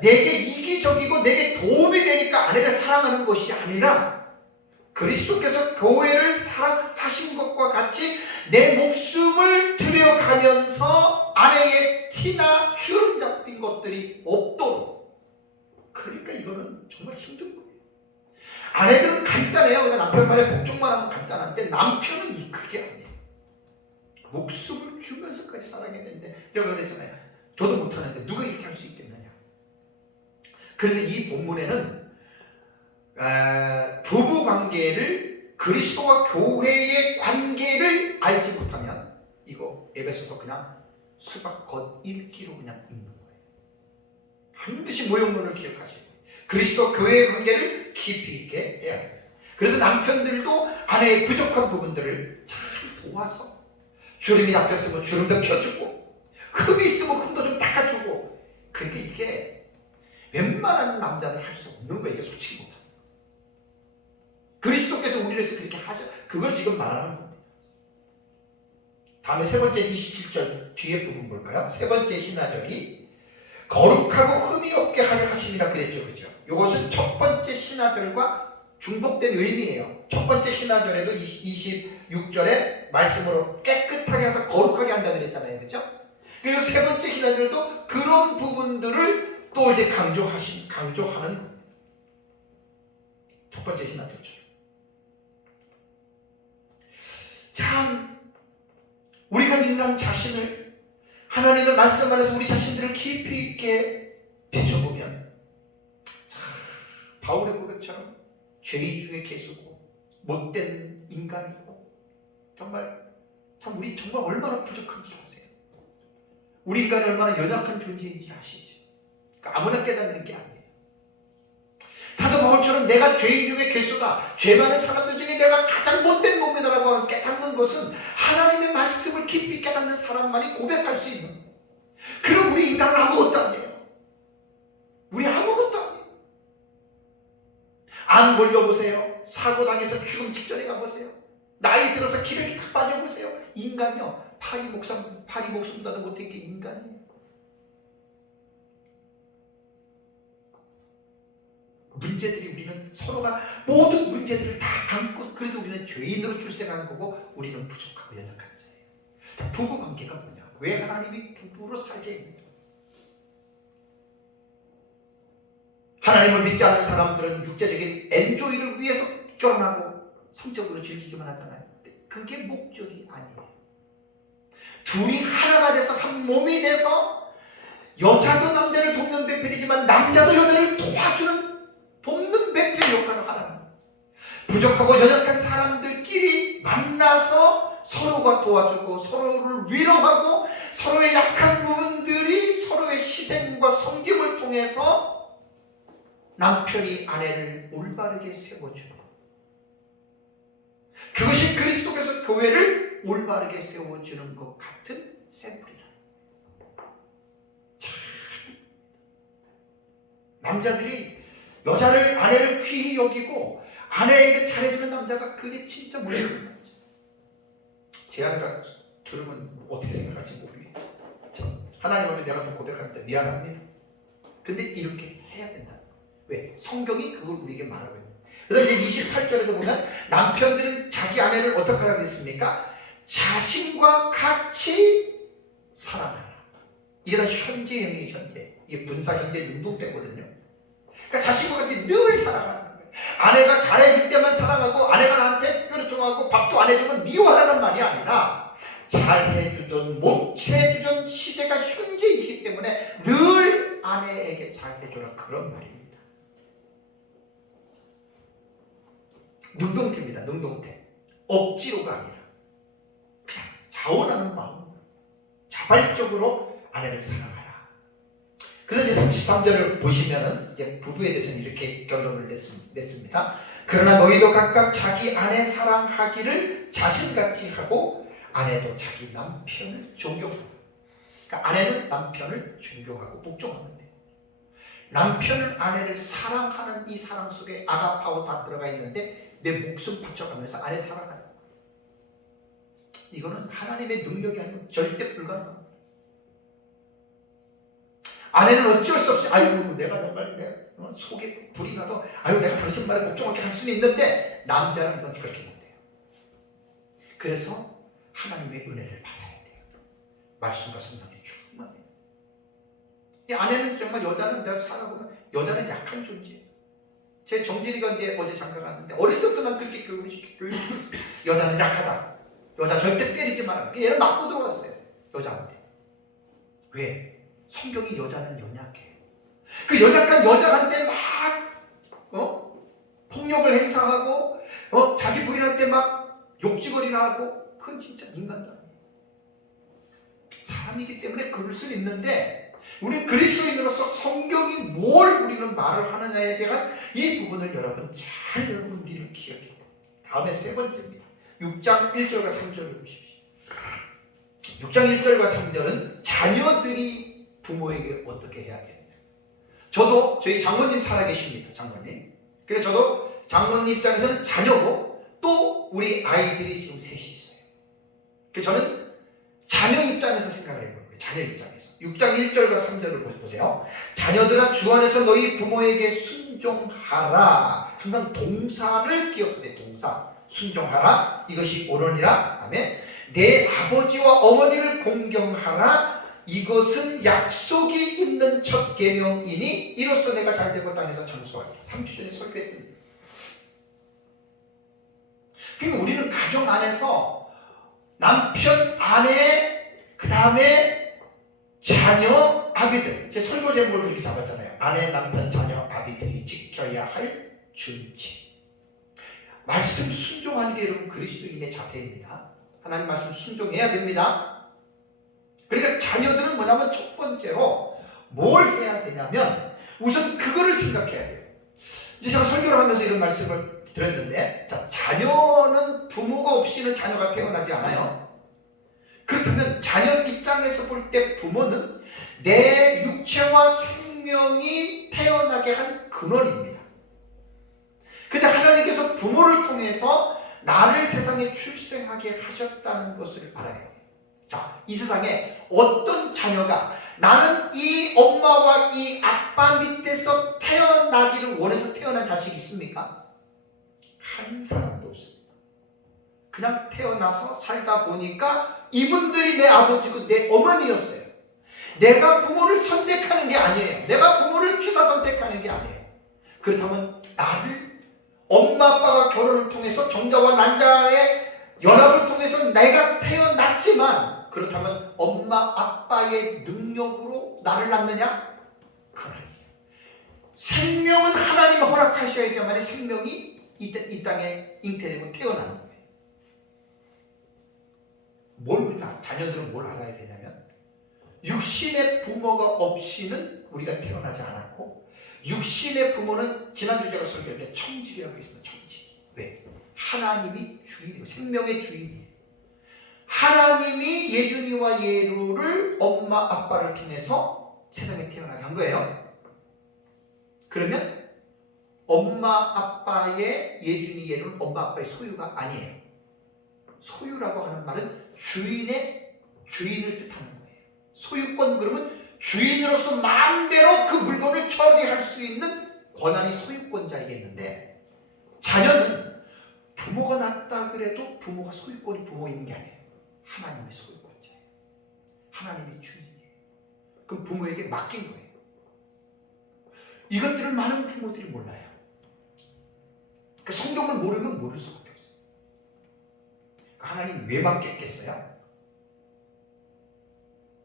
내게 이기적이고 내게 도움이 되니까 아내를 사랑하는 것이 아니라 그리스도께서 교회를 사랑하신 것과 같이 내 목숨을 들여가면서 아내의 티나 주름 잡힌 것들이 없도록. 그러니까 이거는 정말 힘든 거예요. 아내들은 간단해요. 그냥 남편 말에 복종만 하면 간단한데 남편은 그게 아니에요. 목숨을 주면서까지 사랑해야 되는데 여러분 그랬잖아요. 저도 못하는데 누가 이렇게 할 수 있겠느냐. 그래서 이 본문에는 부부관계를, 그리스도와 교회의 관계를 알지 못하면 이거 에베소서 그냥 수박 겉읽기로 그냥 읽는 거예요. 반드시 모형론을 기억하시고 그리스도 교회의 관계를 깊이 있게 해야 돼요. 그래서 남편들도 아내의 부족한 부분들을 잘 도와서 주름이 잡혔으면 주름도 펴주고 흠이 있으면 흠도 좀 닦아주고. 그러니까 이게 웬만한 남자들 할 수 없는 거예요. 이게 솔직히 못합니다. 그리스도께서 우리를 위해서 그렇게 하죠. 그걸 지금 말하는 겁니다. 다음에 세 번째 27절 뒤에 부분 볼까요? 세 번째 신하절이 거룩하고 흠이 없게 하려 하심이라 그랬죠. 그죠? 이것은 첫 번째 신하절과 중복된 의미예요. 첫 번째 신하절에도 26절에 말씀으로 깨끗하게 해서 거룩하게 한다고 그랬잖아요. 그죠? 그리고 세 번째 신하절도 그런 부분들을 또 이제 강조하는 겁니다. 첫 번째 신하절처럼. 참 우리가 인간 자신을 하나님의 말씀 안에서 우리 자신들을 깊이 있게 비춰보면 바울의 고백처럼 죄인 중에 개수고 못된 인간이고 정말 우리 정말 얼마나 부족한지 아세요? 우리 인간이 얼마나 연약한 존재인지 아시죠? 그러니까 아무나 깨닫는 게 아니에요. 사도 바울처럼 내가 죄인 중에 개수다, 죄 많은 사람들 중에 내가 가장 못된 놈이다라고 깨닫는 것은 하나님의 말씀을 깊이 깨닫는 사람만이 고백할 수 있는 거예요. 그럼 우리 인간은 아무것도 아니에요. 우리 아무것도 아니에요. 안 걸려보세요. 사고당해서 죽음 직전에 가보세요. 나이 들어서 기력이 다 빠져보세요. 인간이요. 파리 목숨도 못한 게 인간이에요. 문제들이 우리는 서로가 모든 문제들을 다 안고 그래서 우리는 죄인으로 출생한 거고 우리는 부족하고 연약한 자예요. 부부 관계가 뭐냐? 왜 하나님이 부부로 살게 했냐? 하나님을 믿지 않는 사람들은 육체적인 엔조이를 위해서 결혼하고 성적으로 즐기기만 하잖아요. 그게 목적이 아니에요. 둘이 하나가 돼서 한 몸이 돼서 여자도 남자를 돕는 배필이지만 남자도 여자를 도와주는 돕는 배필 역할을 하라는 거예요. 부족하고 연약한 사람들끼리 만나서 서로가 도와주고 서로를 위로하고 서로의 약한 부분들이 서로의 희생과 섬김을 통해서 남편이 아내를 올바르게 세워주는 그것이 그리스도께서 교회를 올바르게 세워주는 것 같은 샘플이라. 남자들이 아내를 귀히 여기고 아내에게 잘해주는 남자가 그게 진짜 멋있는 남자. 제 아내가 들으면 어떻게 생각할지 모르겠죠. 하나님 앞에 내가 또 고백할 때 미안합니다. 근데 이렇게 해야 된다. 왜? 성경이 그걸 우리에게 말하고 있는. 그다음 이제 28절에도 보면 남편들은 자기 아내를 어떻게 하라고 했습니까? 자신과 같이 사랑하라. 이게 다 현재형이에요. 현재. 이게 분사 현재 능동태거든요. 그러니까 자신과 같이 늘 사랑하는 거예요. 아내가 잘해줄 때만 사랑하고 아내가 나한테 뾰루통하고 밥도 안 해주면 미워하라는 말이 아니라 잘해주든 못해주든 시대가 현재이기 때문에 늘 아내에게 잘해주라 그런 말입니다. 능동태입니다. 능동태. 억지로가 아니라 그냥 자원하는 마음으로 자발적으로 아내를 사랑하라. 그래서 이제 33절을 보시면은 이제 부부에 대해서는 이렇게 결론을 냈습니다. 그러나 너희도 각각 자기 아내 사랑하기를 자신같이 하고 아내도 자기 남편을 존경하라. 그러니까 아내는 남편을 존경하고 복종하는 거예요. 남편은 아내를 사랑하는 이 사랑 속에 아가파오 다 들어가 있는데 내 목숨 바쳐가면서 아내 사랑하는 거예요. 이거는 하나님의 능력이 아니고 절대 불가능합니다. 아내는 어쩔 수 없이 아이고 내가 정말 내 속에 불이 나도 아이고 내가 당신 말에 복종하게 할 수는 있는데 남자는 이건 그렇게 못해요. 그래서 하나님의 은혜를 받아야 돼요. 말씀과 성령이 충만해요. 이 아내는 정말 여자는 내가 살아보면 여자는 약한 존재예요. 제 정진이가 이제 어제 장가 갔는데 어릴 때부터 난 그렇게 교육을 시켰어요. 여자는 약하다. 여자 절대 때리지 마라. 얘는 맞고 들어왔어요. 여자한테. 왜? 성경이 여자는 연약해요. 그 연약한 여자한테 막 폭력을 행사하고 자기 부인한테 막 욕지거리나 하고 그건 진짜 인간도 아니에요. 사람이기 때문에 그럴 수 있는데 우리 그리스도인으로서 성경이 뭘 우리는 말을 하느냐에 대한 이 부분을 여러분 우리는 기억해야 돼요. 다음에 세 번째입니다. 6장 1절과 3절을 보십시오. 6장 1절과 3절은 자녀들이 부모에게 어떻게 해야 되느냐. 저도 저희 장모님 살아계십니다. 장모님. 그래서 저도 장모님 입장에서는 자녀고 또 우리 아이들이 지금 셋이 있어요. 그래서 저는 자녀 입장에서 생각을 해보는 거예요. 자녀 입장에서. 6장 1절과 3절을 보세요. 자녀들아 주 안에서 너희 부모에게 순종하라. 항상 동사를 기억하세요. 동사. 순종하라. 이것이 옳으니라. 다음에 내 아버지와 어머니를 공경하라. 이것은 약속이 있는 첫 계명이니 이로써 내가 잘되고 땅에서 장수하리라. 3주 전에 설교했습니다. 그러니까 우리는 가정 안에서 남편, 아내, 그 다음에 자녀, 아비들. 제 설교 제목을 그렇게 잡았잖아요. 아내, 남편, 자녀, 아비들이 지켜야 할 준칙. 말씀 순종하는 게 여러분 그리스도인의 자세입니다. 하나님 말씀 순종해야 됩니다. 그러니까 자녀들은 뭐냐면 첫 번째로 뭘 해야 되냐면 우선 그거를 생각해야 돼요. 이제 제가 설교를 하면서 이런 말씀을 드렸는데 자, 자녀는 부모가 없이는 자녀가 태어나지 않아요. 그렇다면 자녀 입장에서 볼 때 부모는 내 육체와 생명이 태어나게 한 근원입니다. 근데 하나님께서 부모를 통해서 나를 세상에 출생하게 하셨다는 것을 알아야 해요. 자, 이 세상에 어떤 자녀가 나는 이 엄마와 이 아빠 밑에서 태어나기를 원해서 태어난 자식이 있습니까? 한 사람도 없습니다. 그냥 태어나서 살다 보니까 이분들이 내 아버지고 내 어머니였어요. 내가 부모를 선택하는 게 아니에요. 내가 부모를 취사 선택하는 게 아니에요. 그렇다면 나를 엄마 아빠가 결혼을 통해서 정자와 난자의 연합을 통해서 내가 태어났지만 그렇다면 엄마 아빠의 능력으로 나를 낳느냐? 그건 아니에요. 생명은 하나님이 허락하셔야지만 생명이 이 땅에 잉태되고 태어나는 거예요. 자녀들은 뭘 알아야 되냐면 육신의 부모가 없이는 우리가 태어나지 않았고 육신의 부모는 지난주 제가 설교할 때 청직이라고 했습니다. 청직. 왜? 하나님이 주인이고 생명의 주인이에요. 하나님이 예준이와 예루를 엄마 아빠를 통해서 세상에 태어나게 한 거예요. 그러면 엄마 아빠의 예준이 예루는 엄마 아빠의 소유가 아니에요. 소유라고 하는 말은 주인을 뜻하는 거예요. 소유권 그러면 주인으로서 마음대로 그 물건을 처리할 수 있는 권한이 소유권자에게 있는데, 자녀는 부모가 낳았다 그래도 부모가 소유권이 부모에 있는 게 아니에요. 하나님이 소유권자예요. 하나님이 주인이에요. 그럼 부모에게 맡긴 거예요. 이것들을 많은 부모들이 몰라요. 그 성경을 모르면 모를 수밖에 없어요. 하나님 왜 맡겼겠어요?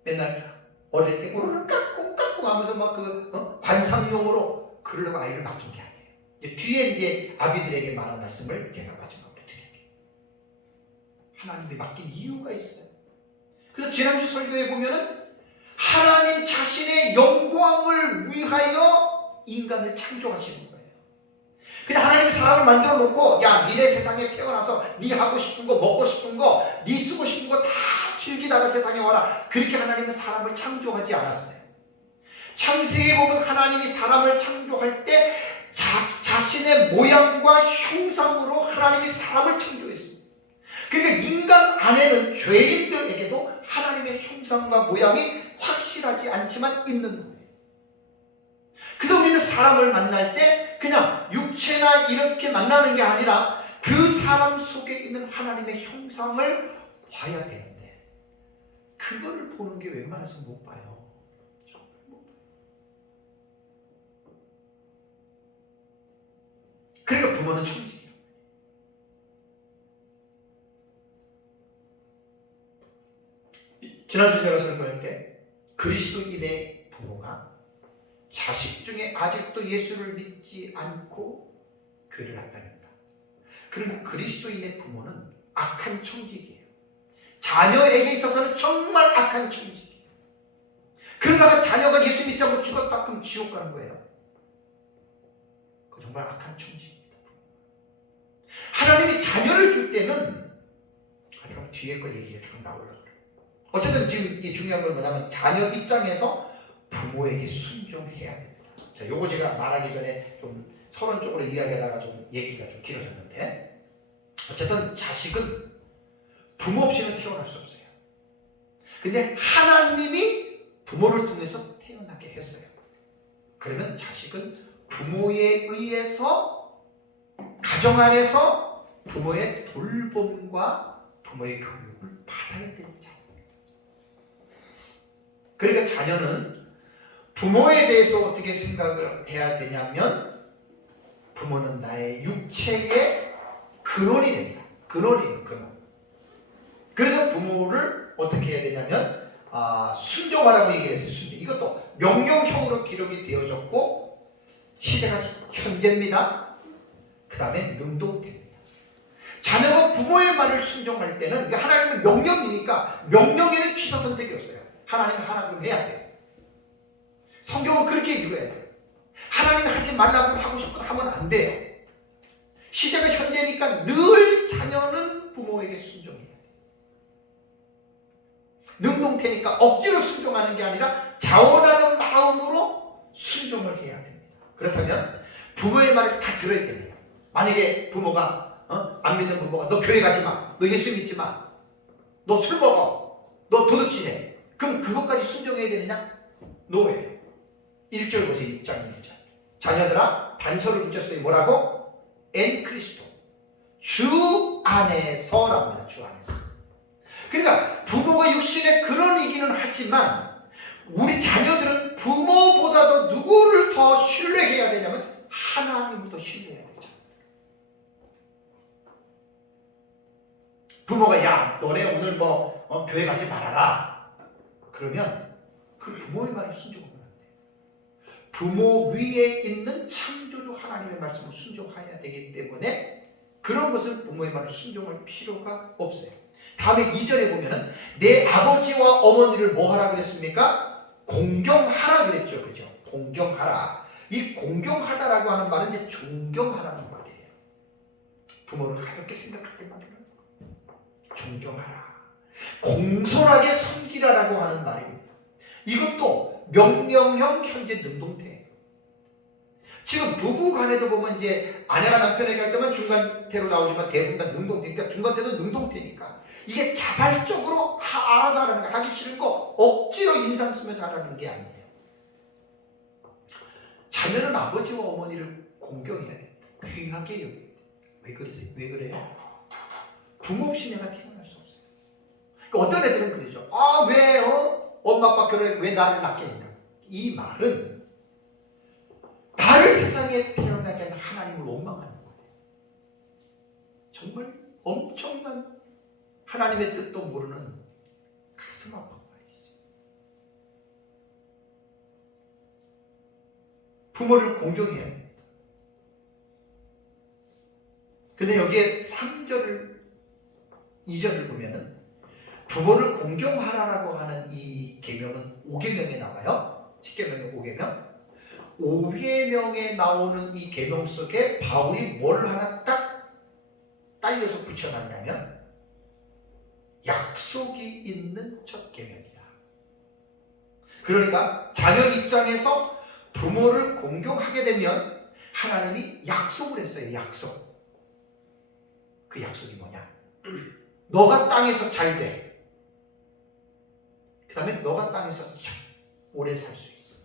맨날 어릴 때 오르르 깎고 하면서 막 관상용으로 그러려고 아이를 맡긴 게 아니에요. 뒤에 이제 아비들에게 말한 말씀을 제가 마지막으로 드릴게요. 하나님이 맡긴 이유가 있어요. 그래서 지난주 설교에 보면은 하나님 자신의 영광을 위하여 인간을 창조하시는 거예요. 그냥 하나님이 사람을 만들어 놓고, 야, 니네 세상에 태어나서 니 하고 싶은 거, 먹고 싶은 거, 니 쓰고 싶은 거 다 즐기다가 세상에 와라. 그렇게 하나님은 사람을 창조하지 않았어요. 창세기에 보면 하나님이 사람을 창조할 때 자신의 모양과 형상으로 하나님이 사람을 창조했어요. 그러니까 인간 안에는 죄인들에게도 하나님의 형상과 모양이 확실하지 않지만 있는 거예요. 그래서 우리는 사람을 만날 때 그냥 육체나 이렇게 만나는 게 아니라 그 사람 속에 있는 하나님의 형상을 봐야 되는데, 그거를 보는 게 웬만해서 못 봐요. 그러니까 부모는 천직이에요. 지난주 제가 설교할 때 그리스도인의 부모가 자식 중에 아직도 예수를 믿지 않고 교회를 안 다닌다. 그러면 그리스도인의 부모는 악한 천직이에요. 자녀에게 있어서는 정말 악한 천직이에요. 그러다가 자녀가 예수 믿지 않고 죽었다 그럼 지옥 가는 거예요. 그 정말 악한 천직입니다. 하나님이 자녀를 줄 때는, 그럼 뒤에 거 얘기가 좀 나오려고 그래요. 어쨌든 지금 이 중요한 건 뭐냐면 자녀 입장에서 부모에게 순종해야 됩니다. 자, 요거 제가 말하기 전에 좀 서론적으로 이야기하다가 좀 얘기가 좀 길어졌는데, 어쨌든 자식은 부모 없이는 태어날 수 없어요. 근데 하나님이 부모를 통해서 태어나게 했어요. 그러면 자식은 부모에 의해서, 가정 안에서 부모의 돌봄과 부모의 교육을 받아야 되는 자녀입니다. 그러니까 자녀는 부모에 대해서 어떻게 생각을 해야 되냐면, 부모는 나의 육체의 근원이 됩니다. 근원이에요, 근원. 그래서 부모를 어떻게 해야 되냐면 순종하라고 얘기를 했어요. 순종. 이것도 명령형으로 기록이 되어졌고, 시대가 현재입니다. 그 다음에 능동태입니다. 자녀가 부모의 말을 순종할 때는, 하나님은 명령이니까 명령에는 취사 선택이 없어요. 하나님은 하라고 해야 돼요. 성경은 그렇게 읽어야 돼요. 하나님이 하지 말라고 하고 싶어도 하면 안 돼요. 시대가 현재니까 늘 자녀는 부모에게 순종해야 돼요. 능동태니까 억지로 순종하는 게 아니라 자원하는 마음으로 순종을 해야 됩니다. 그렇다면 부모의 말을 다 들어야 됩니다. 만약에 부모가 안 믿는 부모가 너 교회 가지 마, 너 예수 믿지 마, 너 술 먹어, 너 도둑질해, 그럼 그것까지 순종해야 되느냐? 노예요. 1절 보세요. 6장 1절. 자녀들아 단서를 붙였어요. 뭐라고? 엔 그리스도, 주 안에서랍니다. 주 안에서. 그러니까 부모가 육신의 근원이기는 하지만 우리 자녀들은 부모보다도 누구를 더 신뢰해야 되냐면 하나님을 더 신뢰해야 되죠. 부모가 야 너네 오늘 교회 가지 말아라 그러면 그 부모의 말을 순종하면 안 돼요. 부모 위에 있는 창조주 하나님의 말씀을 순종해야 되기 때문에 그런 것은 부모의 말을 순종할 필요가 없어요. 다음에 2절에 보면은 내 아버지와 어머니를 뭐 하라 그랬습니까? 공경하라 그랬죠. 그죠? 공경하라. 이 공경하다라고 하는 말은 이제 존경하라는 말이에요. 부모를 가볍게 생각하지 말아요. 존경하라. 공손하게 섬기라라고 하는 말입니다. 이것도 명령형 현재 능동태예요. 지금 부부 간에도 보면 이제 아내가 남편에게 할 때만 중간태로 나오지만 대부분 다 능동태니까 중간태도 능동태니까 이게 자발적으로 알아서 하라는 거, 하기 싫은 거 억지로 인상 쓰면서 하라는 게 아니에요. 자녀는 아버지와 어머니를 공경해야 돼. 귀하게 여겨야 돼. 왜 그러세요? 왜 그래요? 부모 없이 내가 태어날 수 없어요. 그러니까 어떤 애들은 그러죠. 아, 왜 엄마 아빠 결혼해 왜 나를 낳게 했냐. 이 말은 나를 세상에 태어나게 한 하나님을 원망하는 거예요. 정말 엄청난 하나님의 뜻도 모르는 가슴 아픈 말이죠. 부모를 공경해야 됩니다. 근데 여기에 3절 2절을 보면은 부모를 공경하라라고 하는 이 계명은 5계명에 나와요. 10계명의 5계명. 5계명에 나오는 이 계명 속에 바울이 뭘 하나 딱 딸려서 붙여놨냐면 약속이 있는 첫 계명이다. 그러니까 자녀 입장에서 부모를 공경하게 되면 하나님이 약속을 했어요. 약속. 그 약속이 뭐냐? 너가 땅에서 잘 돼. 그 다음에 너가 땅에서 오래 살 수 있어.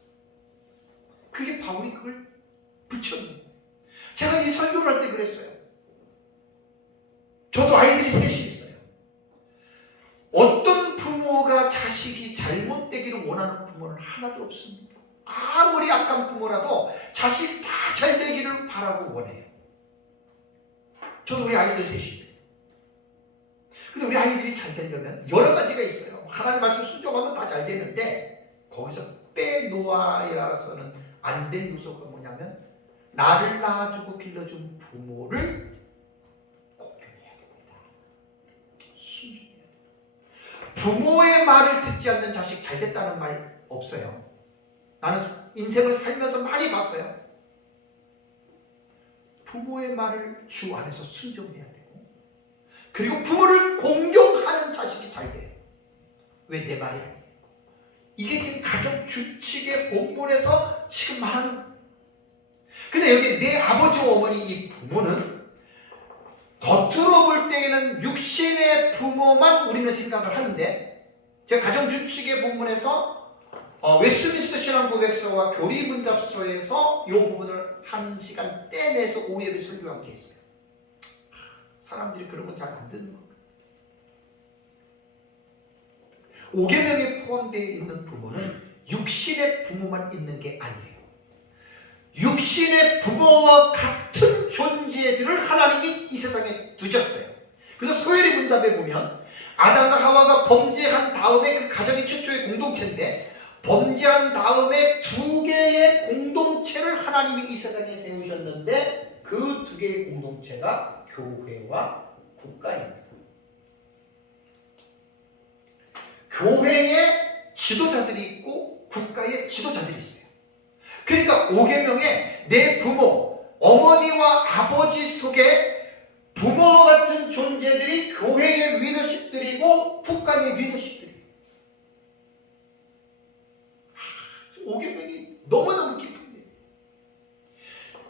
그게 바울이 그걸 붙였는 거예요. 제가 이 설교를 할 때 그랬어요. 저도 아이들이 셋이 있어요. 어떤 부모가 자식이 잘못되기를 원하는 부모는 하나도 없습니다. 아무리 악한 부모라도 자식 다 잘 되기를 바라고 원해요. 저도 우리 아이들 셋이에요. 근데 우리 아이들이 잘 되려면 여러 가지가 있어요. 하나님 말씀 순종하면 다 잘 되는데 거기서 빼놓아야서는 안 될 요소가 뭐냐면 나를 낳아주고 길러준 부모를 공경해야 됩니다. 순종해야 됩니다. 부모의 말을 듣지 않는 자식 잘 됐다는 말 없어요. 나는 인생을 살면서 많이 봤어요. 부모의 말을 주 안에서 순종해야 되고 그리고 부모를 공경하는 자식이 잘 돼요. 왜 내 말이 아니에요? 이게 지금 가정 규칙의 본문에서 지금 말하는 거예요. 근데 여기 내 아버지와 어머니 이 부모는 겉으로 볼 때에는 육신의 부모만 우리는 생각을 하는데 제가 가정 규칙의 본문에서 웨스트민스터 신앙고백서와 교리문답서에서 이 부분을 1시간 떼내서 오예배 설교한 게 있어요. 사람들이 그런 건 잘 안 듣는 거예요. 5계명에 포함되어 있는 부모는 육신의 부모만 있는 게 아니에요. 육신의 부모와 같은 존재들을 하나님이 이 세상에 두셨어요. 그래서 소엘이 문답에 보면 아담과 하와가 범죄한 다음에 그 가정이 최초의 공동체인데 범죄한 다음에 2개의 공동체를 하나님이 이 세상에 세우셨는데 그 2개의 공동체가 교회와 국가입니다. 교회에 지도자들이 있고 국가에 지도자들이 있어요. 그러니까 5계명에 내 부모, 어머니와 아버지 속에 부모와 같은 존재들이 교회의 리더십들이고 국가의 리더십들이에요. 5계명이 너무너무 깊은데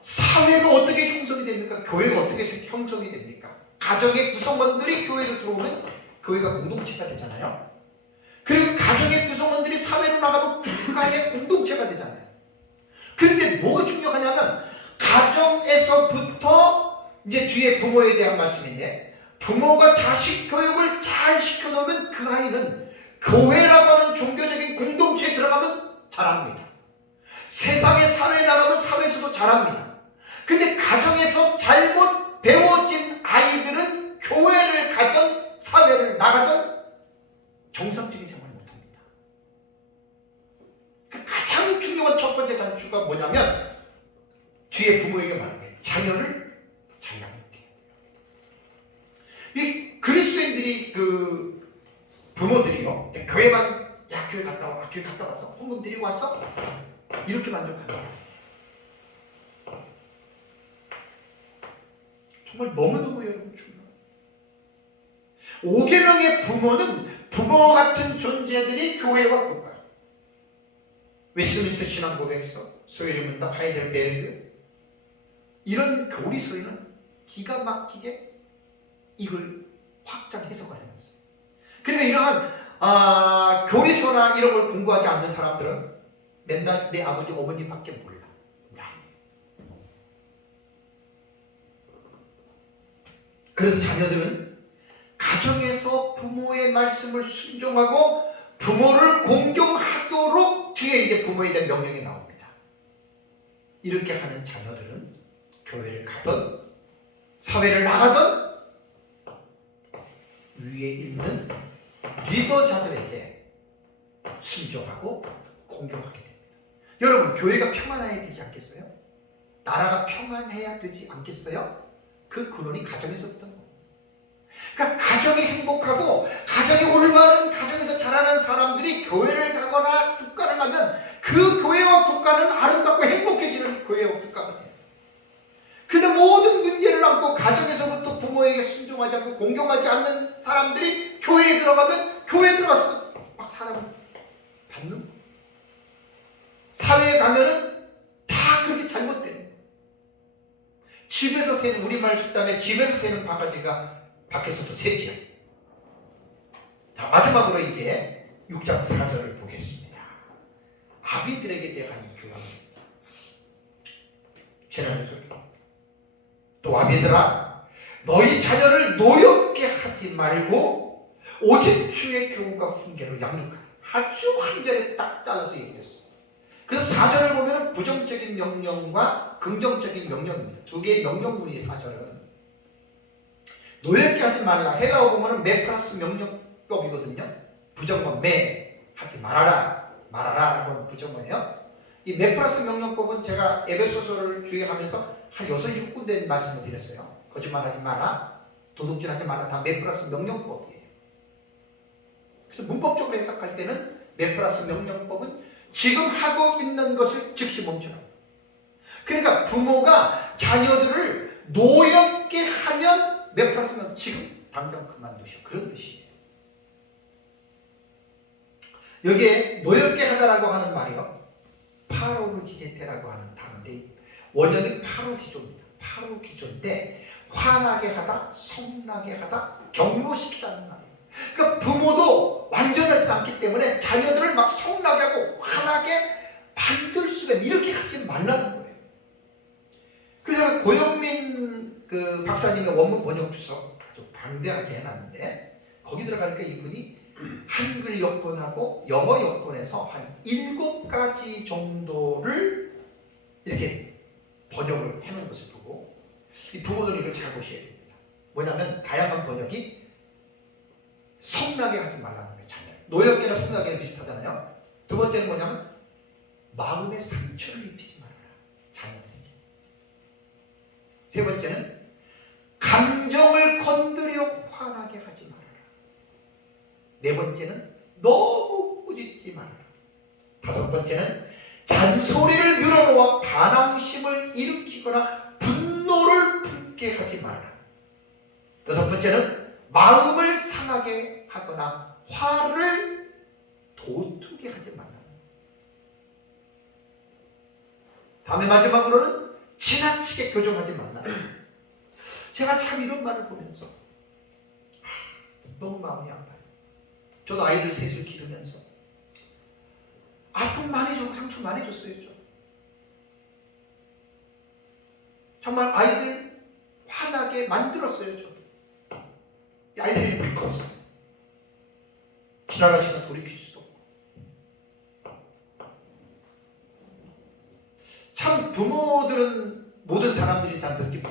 사회가 어떻게 형성이 됩니까? 교회가 어떻게 형성이 됩니까? 가정의 구성원들이 교회로 들어오면 교회가 공동체가 되잖아요. 그리고 가정의 구성원들이 사회로 나가면 국가의 공동체가 되잖아요. 그런데 뭐가 중요하냐면 가정에서부터 이제 뒤에 부모에 대한 말씀인데 부모가 자식 교육을 잘 시켜놓으면 그 아이는 교회라고 하는 종교적인 공동체에 들어가면 잘합니다. 세상의 사회에 나가면 사회에서도 잘합니다. 근데 가정에서 잘못 배워진 아이들은 교회를 가든 사회를 나가든 정상적인 생활을 못합니다. 가장 중요한 첫 번째 단추가 뭐냐면 뒤에 부모에게 말하는 거예요. 자녀를 잘 양육해요. 이 그리스도인들이 그 부모들이요 교회만 야 교회 갔다 와 교회 갔다 와서 헌금 드리고 왔어? 이렇게 만족하는 거예요. 정말 너무너무 여러분 중요해요. 5계명의 부모는 부모 같은 존재들이 교회와 국가. 웨스트민스터 신앙고백서, 소요리 문답, 하이델베르그 이런 교리서에는 기가 막히게 이걸 확장 해석을 해놨어요. 그러니까 이러한 교리서나 이런 걸 공부하지 않는 사람들은 맨날 내 아버지 어머니밖에 몰라. 그래서 자녀들은 가정에서 부모의 말씀을 순종하고 부모를 공경하도록 뒤에 이제 부모에 대한 명령이 나옵니다. 이렇게 하는 자녀들은 교회를 가든 사회를 나가든 위에 있는 리더자들에게 순종하고 공경하게 됩니다. 여러분, 교회가 평안해야 되지 않겠어요? 나라가 평안해야 되지 않겠어요? 그 근원이 가정에서부터 겁니다. 그러니까 가정이 행복하고 가정이 올바른 가정에서 자라는 사람들이 교회를 가거나 국가를 가면 그 교회와 국가는 아름답고 행복해지는 교회와 국가가 돼요. 근데 모든 문제를 안고 가정에서부터 부모에게 순종하지 않고 공경하지 않는 사람들이 교회에 들어가면 교회에 들어가서 막 사람을 받는 거예요. 사회에 가면은 다 그렇게 잘못돼요. 집에서 새는, 우리말 속담에 집에서 새는 바가지가 밖에서도 새지요. 자, 마지막으로 이제 6장 4절을 보겠습니다. 아비들에게 대한 교훈입니다. 지난주 또 아비들아, 너희 자녀를 노엽게 하지 말고 오직 주의 교훈과 훈계로 양육하라. 아주 한 절에 딱 잘라서 얘기했어요. 그래서 4절을 보면 부정적인 명령과 긍정적인 명령입니다. 두 개의 명령문이 4절은. 노엽게 하지 말라. 헬라어 보면 매 플러스 명령법이거든요. 부정어 매 하지 말아라. 말아라 라고 부정어예요. 이 매 플러스 명령법은 제가 에베소서를 주의하면서 한 6, 7군데 말씀을 드렸어요. 거짓말하지 마라. 도둑질하지 마라. 다 매 플러스 명령법이에요. 그래서 문법적으로 해석할 때는 매 플러스 명령법은 지금 하고 있는 것을 즉시 멈추라. 그러니까 부모가 자녀들을 노엽게 하면 몇 플러스면 지금 당장 그만두시오. 그런 뜻이에요. 여기에 노엽게 하다라고 하는 말이요, 파로르기제테라고 하는 단어인데 원형이 파로기조입니다. 파로기조인데 화나게 하다, 성나게 하다, 경로시키다는 말이에요. 그러니까 부모도 완전하지 않기 때문에 자녀들을 막 성나게 하고 화나게 만들 수가, 이렇게 하지 말라는 거예요. 그래서 고영민 그 박사님의 원문 번역 주석 아주 방대하게 해놨는데 거기 들어가니까 이분이 한글 역본하고 영어 역본에서 한 7가지 정도를 이렇게 번역을 해놓은 것을 보고 이 부모들은 이걸 잘 보셔야 됩니다. 뭐냐면 다양한 번역이 성나게 하지 말라는 거예요. 자녀. 노엽게나 성나게는 비슷하잖아요. 두 번째는 뭐냐면 마음의 상처를 입히지 말아라. 자녀들에게. 세 번째는 감정을 건드려 화나게 하지 말아라. 네 번째는 너무 꾸짖지 말아라. 다섯 번째는 잔소리를 늘어놓아 반항심을 일으키거나 분노를 품게 하지 말아라. 여섯 번째는 마음을 상하게 하거나 화를 돋우게 하지 말라. 다음에 마지막으로는 지나치게 교정하지 말라. 제가 참 이런 말을 보면서 너무 마음이 아파요. 저도 아이들 셋을 기르면서 아픔 많이 주고 상처 많이 줬어요. 정말 아이들 화나게 만들었어요. 저도. 아이들이 물 컸어요. 지나간 시간 돌이킬 수도 없고. 참 부모들은 모든 사람들이 다 느낍니다.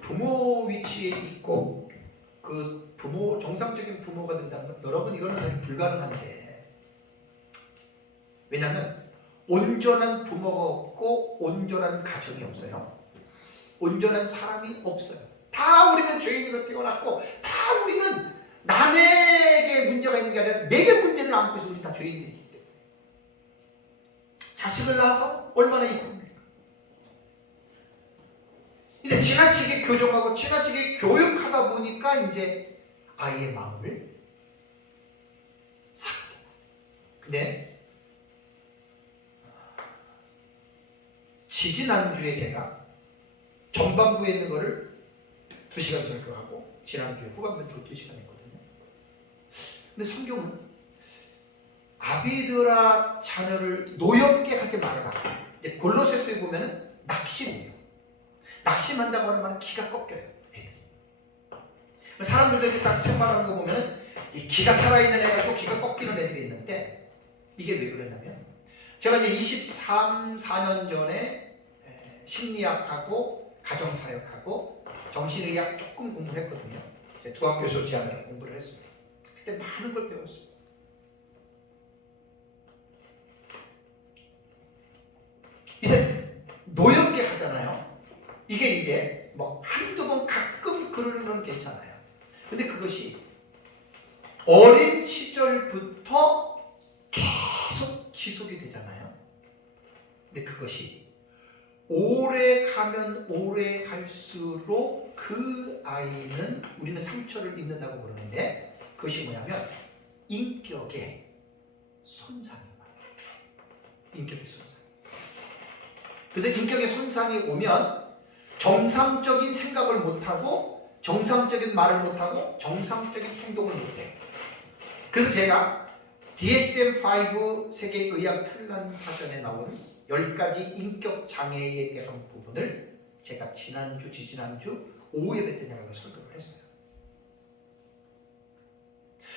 부모 위치에 있고 그 부모, 정상적인 부모가 된다면 여러분 이거는 사실 불가능한데, 왜냐하면 온전한 부모가 없고 온전한 가정이 없어요. 온전한 사람이 없어요. 다 우리는 죄인으로 태어났고 다 우리는 남에게 문제가 있는 게 아니라 내게 문제를 안고 있어. 우리 다 죄인들이기 때문에. 자식을 낳아서 얼마나 이쁩니까? 이제 지나치게 교정하고 지나치게 교육하다 보니까 이제 아이의 마음을 상하게. 근데 지지난주에 제가 전반부에 있는 거를 2시간 설교하고 지난주 후반부에 또 2시간 했거든요. 근데 성경은 아비들아 자녀를 노엽게 하지 말아라. 골로새서에 보면은 낙심이에요. 낙심한다고 하는 말은 기가 꺾여요. 애들이. 사람들도 이렇게 딱 생활하는 거 보면은 이 기가 살아있는 애가 또 기가 꺾이는 애들이 있는데 이게 왜 그러냐면 제가 이제 23, 4년 전에 심리학하고 가정사역하고 정신의학 조금 공부를 했거든요. 두학교수 제안으로 공부를 했습니다. 그때 많은 걸 배웠어요. 이제 노엽게 하잖아요. 이게 이제 뭐 한두 번 가끔 그러는 건 괜찮아요. 근데 그것이 어린 시절부터 계속 지속이 되잖아요. 근데 그것이 오래 가면 오래 갈수록 그 아이는 우리는 상처를 입는다고 그러는데 그것이 뭐냐면 인격의 손상이에요. 인격의 손상. 그래서 인격의 손상이 오면 정상적인 생각을 못하고 정상적인 말을 못하고 정상적인 행동을 못해요. 그래서 제가 DSM-5 세계의학 편란 사전에 나온 10가지 인격 장애에 대한 부분을 제가 지난주, 지지난주 오후예배 때 내가 설교를 했어요.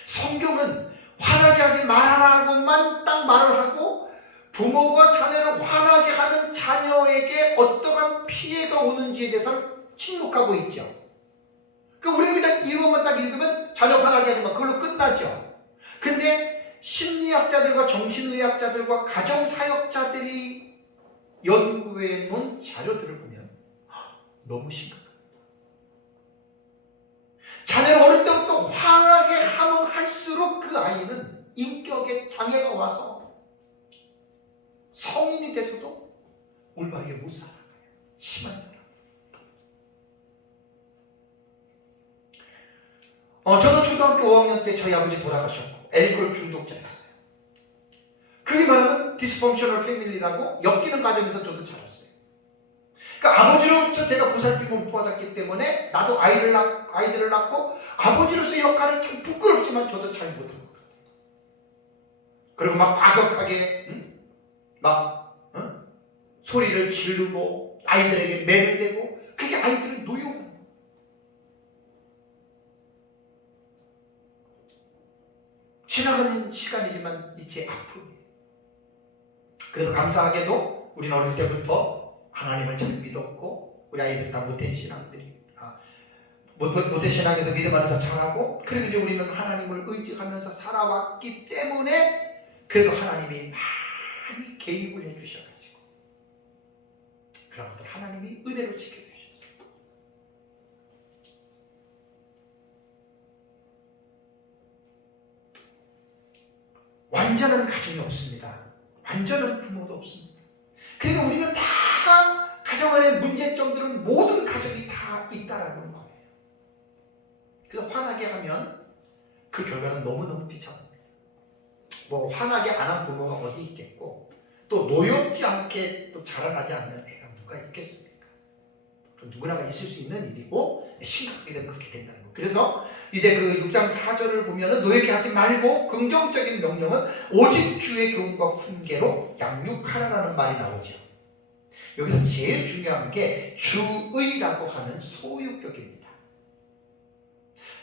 성경은 화나게 하지 말아라고만 딱 말을 하고 부모가 자녀를 화나게 하면 자녀에게 어떠한 피해가 오는지에 대해서 침묵하고 있죠. 그러니까 우리는 그냥 이론만 딱 읽으면 자녀 화나게 하지 마. 그걸로 끝나죠. 근데 심리학자들과 정신의학자들과 가정사역자들이 연구해 놓은 자료들을 보면 너무 심각합니다. 자녀를 어릴 때부터 화나게 하면 할수록 그 아이는 인격에 장애가 와서 성인이 돼서도 올바르게 못 살아가요. 심한 사람. 저는 초등학교 5학년 때 저희 아버지 돌아가셨고 알코올 중독자였어요. 그게 말하면 디스펑셔널 패밀리라고 엮이는 가정에서 저도 자랐어요. 그러니까 아버지로부터 제가 보살핌을 못 받았기 때문에 나도 아이들을 낳고 아버지로서의 역할을 참 부끄럽지만 저도 잘 못한 것 같아요. 그리고 막 과격하게 소리를 지르고 아이들에게 매를 대고 그게 아이들을 노여워요. 지나가는 시간이지만 제 아픔이에요. 그래도 감사하게도 우리는 어릴 때부터 하나님을 잘 믿었고 우리 아이들 다 모태 신앙들이 모태 신앙에서 믿음 안에서 자라고 그리고 이제 우리는 하나님을 의지하면서 살아왔기 때문에 그래도 하나님이 많이 개입을 해주셔가지고 그런 것들 하나님이 은혜로 지켜주셨어요. 완전한 가정이 없습니다. 완전한 부모도 없습니다. 그러니까 우리는 다 가정 안에 문제점들은 모든 가정이 다 있다라는 거예요. 그래서 화나게 하면 그 결과는 너무너무 비참합니다. 뭐 화나게 안 한 부모가 어디 있겠고 또 노엽지 않게 또 자라나지 않는 애가 누가 있겠습니까? 누구나가 있을 수 있는 일이고 심각하게 되면 그렇게 된다는 거예요. 그래서 이제 그 6장 4절을 보면은 노엽게 하지 말고 긍정적인 명령은 오직 주의 교훈과 훈계로 양육하라라는 말이 나오죠. 여기서 제일 중요한 게 주의라고 하는 소유격입니다.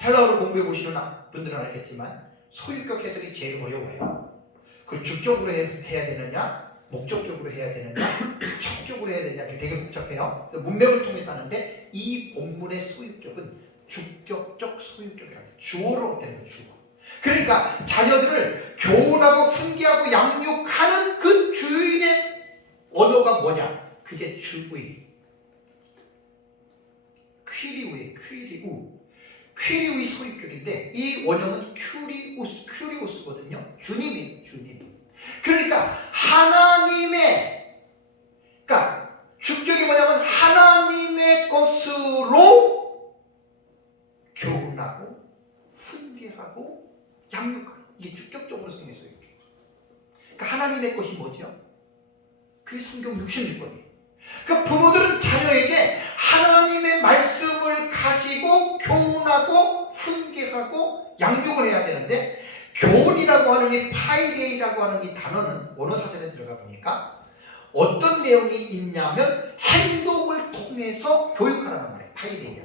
헬라어를 공부해 보시는 분들은 알겠지만 소유격 해석이 제일 어려워요. 그걸 주격으로 해야 되느냐 목적격으로 해야 되느냐 척격으로 해야 되느냐 되게 복잡해요. 문맥을 통해서 하는데 이 본문의 소유격은 주격적 소유격이라고 해요. 주어로 되는 거예요. 주어. 그러니까 자녀들을 교훈하고 훈계하고 양육하는 그 주인의 언어가 뭐냐? 그게 주의. 퀴리우의 소유격인데 이 원형은 큐리우스거든요. 주님이에요. 주님. 그러니까 하나님의 그러니까 주격이 뭐냐면 하나님의 것으로 교훈하고 훈계하고 양육하는 이게 주격적으로 쓰는 소유격. 그러니까 하나님의 것이 뭐죠? 그게 성경 66권이에요. 그러니까 부모들은 자녀에게 하나님의 말씀을 가지고 양육을 해야 되는데 교훈이라고 하는 이 파이데이라고 하는 이 단어는 원어사전에 들어가 보니까 어떤 내용이 있냐면 행동을 통해서 교육하라는 말이에요. 파이데이야.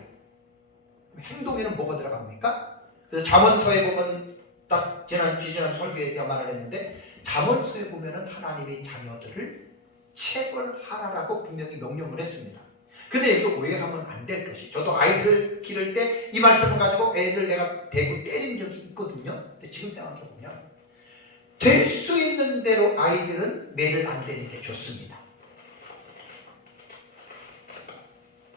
행동에는 뭐가 들어갑니까? 그래서 잠언서에 보면 딱 지난 설교에 대한 말을 했는데 잠언서에 보면은 하나님의 자녀들을 체벌하라라고 분명히 명령을 했습니다. 근데 여기서 오해하면 안 될 것이, 저도 아이들 기를 때 이 말씀을 가지고 애들 내가 대고 때린 적이 있거든요. 근데 지금 생각해 보면 될 수 있는 대로 아이들은 매를 안 때리는 게 좋습니다.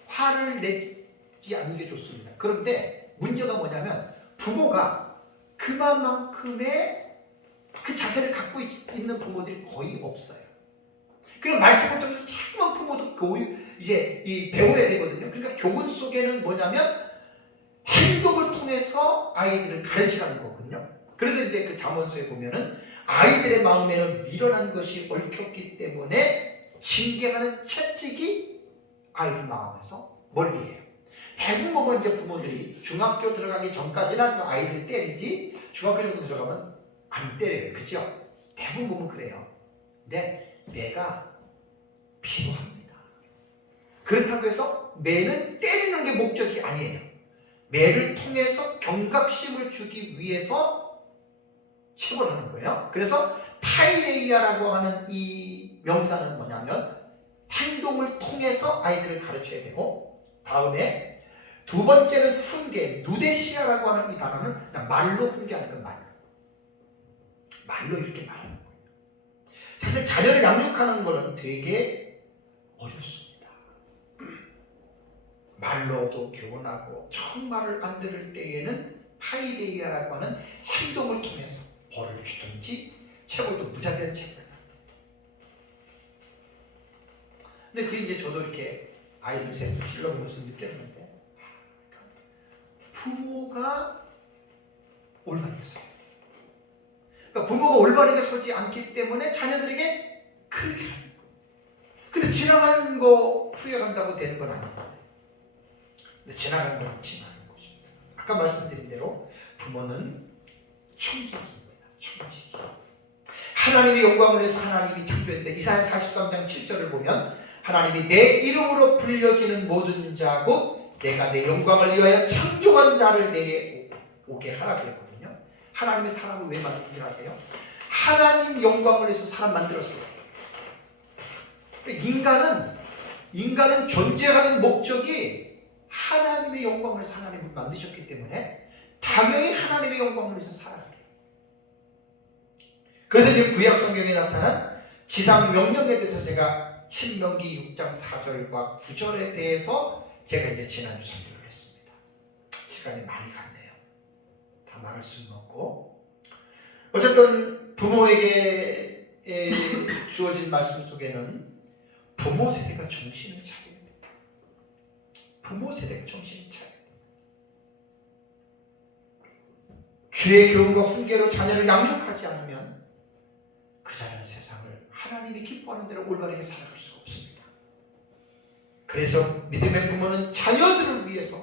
화를 내지 않는 게 좋습니다. 그런데 문제가 뭐냐면 부모가 그만큼의 그 자세를 갖고 있는 부모들이 거의 없어요. 그럼 말씀을 통해서 자꾸만 부모도 이제 배워야 되거든요. 그러니까 교훈 속에는 뭐냐면 행동을 통해서 아이들을 가르치라는 거거든요. 그래서 이제 그 잠언서에 보면은 아이들의 마음에는 미련한 것이 얽혔기 때문에 징계하는 채찍이 아이들 마음에서 멀리해요. 대부분 보면 이제 부모들이 중학교 들어가기 전까지는 아이들 때리지 중학교 정도 들어가면 안 때려요. 그죠? 대부분 보면 그래요. 근데 매가 필요합니다. 그렇다고 해서 매는 때리는 게 목적이 아니에요. 매를 통해서 경각심을 주기 위해서 체벌하는 거예요. 그래서 파이레이아라고 하는 이 명사는 뭐냐면 행동을 통해서 아이들을 가르쳐야 되고, 다음에 두 번째는 훈계, 누데시아라고 하는 이 단어는 그냥 말로 훈계하는 건 말로 이렇게 말하는 거예요. 사실 자녀를 양육하는 거는 되게 어렵습니다. 말로도 교훈하고 정말을 안 들을 때에는 파이데이아라고 하는 행동을 통해서 벌을 주든지 체벌도 무자비한 체벌. 근데 그게 이제 저도 이렇게 아이들 셋을 길러보면서 느꼈는데 부모가 올바르게 서요. 그러니까 부모가 올바르게 서지 않기 때문에 자녀들에게 그렇게 하는 거예요. 근데 지나간 거 후회한다고 되는 건 아니잖아요. 근데 지나간 건 지나간 것입니다. 아까 말씀드린 대로 부모는 청지기입니다. 청지기. 하나님의 영광을 위해서 하나님이 창조했는데 이사야 43장 7절을 보면 하나님이 내 이름으로 불려지는 모든 자 곧 내가 내 영광을 위하여 창조한 자를 내게 오게 하라 그랬거든요. 하나님의 사람을 왜 만들긴 하세요? 하나님 영광을 위해서 사람 만들었어요. 인간은 존재하는 목적이 하나님의 영광을 위해서 하나님을 만드셨기 때문에 당연히 하나님의 영광을 위해서 살아야 돼요. 그래서 이제 구약 성경에 나타난 지상 명령에 대해서 제가 신명기 6장 4절과 9절에 대해서 제가 이제 지난주 설교를 했습니다. 시간이 많이 갔네요. 다 말할 수는 없고, 어쨌든 부모에게 주어진 말씀 속에는 부모 세대가 정신을 차려야 됩니다. 부모 세대가 정신을 차려야 됩니다. 주의 교훈과 훈계로 자녀를 양육하지 않으면 그 자녀는 세상을 하나님이 기뻐하는 대로 올바르게 살아갈 수 없습니다. 그래서 믿음의 부모는 자녀들을 위해서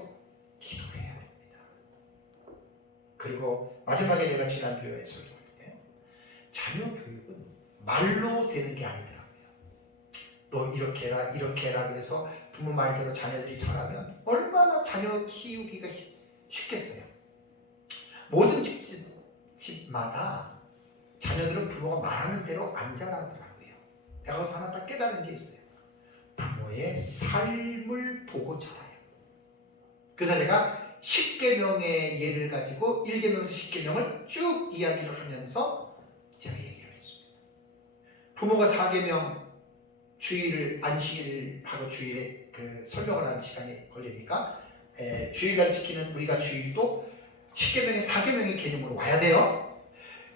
기도해야 됩니다. 그리고 마지막에 제가 지난주에 설교할 때 자녀 교육은 말로 되는 게 아니더라고요. 너 이렇게 해라 이렇게 해라 그래서 부모 말대로 자녀들이 잘하면 얼마나 자녀 키우기가 쉽겠어요. 모든 집마다 자녀들은 부모가 말하는 대로 안 자라더라고요. 내가 거기서 하나 딱 깨달은 게 있어요. 부모의 삶을 보고 자라요. 그래서 제가 10계명의 예를 가지고 1계명에서 10계명을 쭉 이야기를 하면서 제가 얘기를 했습니다. 부모가 4계명 주일을 안식일하고 주일에 그 설명을 하는 시간이 걸리니까 주일날 지키는 우리가 주일도 10계명의 4계명의 개념으로 와야 돼요.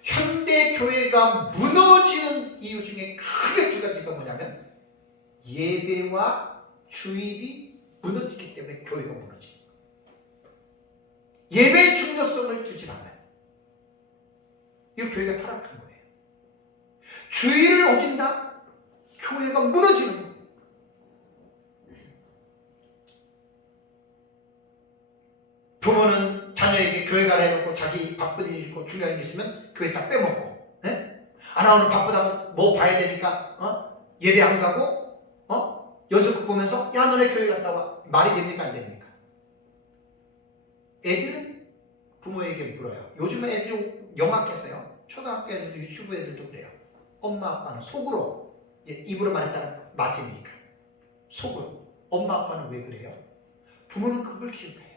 현대 교회가 무너지는 이유 중에 크게 두 가지가 뭐냐면 예배와 주일이 무너지기 때문에 교회가 무너집니다. 예배의 중요성을 두질 않아요. 이거 교회가 타락한 거예요. 주일을 어긴다? 교회가 무너지는 거예요. 부모는 자녀에게 교회 가라 해놓고 자기 바쁜 일 있고 중요한 일 있으면 교회 딱 빼먹고, 아 오늘 바쁘다고 뭐 봐야 되니까 예배 안 가고 연속극 보면서 야 너네 교회 갔다 와. 말이 됩니까 안 됩니까? 애들은 부모에게 물어요. 요즘에 애들이 영악해서요. 초등학교 애들도 유치부 애들도 그래요. 엄마 아빠는 속으로, 입으로 말했다는 맞으니까 속으로 엄마 아빠는 왜 그래요? 부모는 그걸 기억해요.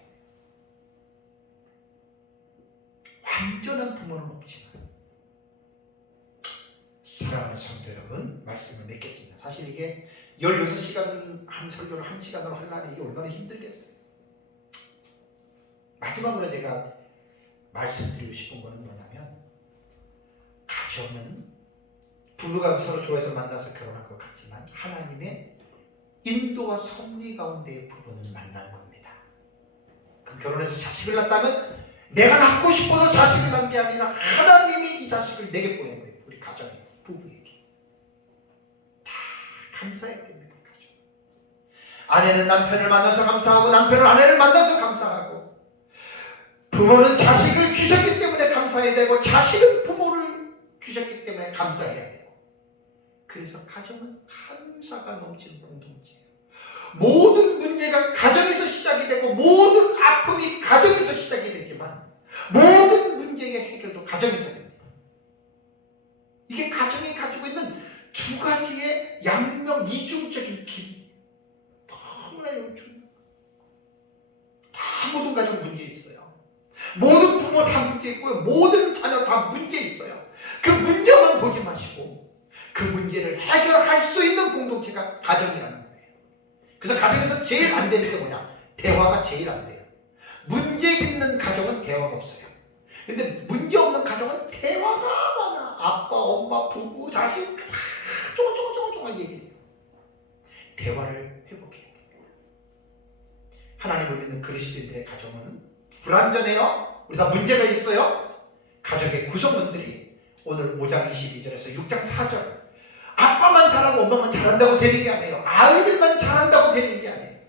완전한 부모는 없지만 사랑하는 성도 여러분, 말씀을 맺겠습니다. 사실 이게 16시간 한 설교를 1시간으로 하려니 이게 얼마나 힘들겠어요. 마지막으로 제가 말씀드리고 싶은 거는 뭐냐면, 가정은 부부가 서로 좋아해서 만나서 결혼한 것 같지만 하나님의 인도와 섭리 가운데의 부부는 만난 겁니다. 그럼 결혼해서 자식을 낳았다면 내가 낳고 싶어서 자식을 낳은 게 아니라 하나님이 이 자식을 내게 보낸 거예요. 우리 가정에, 부부에게. 다 감사해야 됩니다. 가정. 아내는 남편을 만나서 감사하고 남편은 아내를 만나서 감사하고, 부모는 자식을 주셨기 때문에 감사해야 되고 자식은 부모를 주셨기 때문에 감사해야 되고, 그래서 가정은 감사가 넘치는 공동체예요. 모든 문제가 가정에서 시작이 되고 모든 아픔이 가정에서 시작이 되지만 모든 문제의 해결도 가정에서 됩니다. 이게 가정이 가지고 있는 두 가지의 양면 이중적인 길, 너무나요. 다 모든 가정 문제 있어요. 모든 부모 다 문제 있고요. 모든 자녀 다 문제 있어요. 그 문제만 보지 마시고 그 문제를 해결할 수 있는 공동체가 가정이라는 거예요. 그래서 가정에서 제일 안 되는 게 뭐냐? 대화가 제일 안 돼요. 문제 있는 가정은 대화가 없어요. 근데 문제 없는 가정은 대화가 많아. 아빠, 엄마, 부부, 자식 쪼글쪼글 얘기해요. 대화를 회복해야 됩니다. 하나님을 믿는 그리스도인들의 가정은 불완전해요. 우리 다 문제가 있어요. 가족의 구성원들이 오늘 5장 22절에서 6장 4절, 아빠만 잘하고 엄마만 잘한다고 되는 게 아니에요. 아이들만 잘한다고 되는 게 아니에요.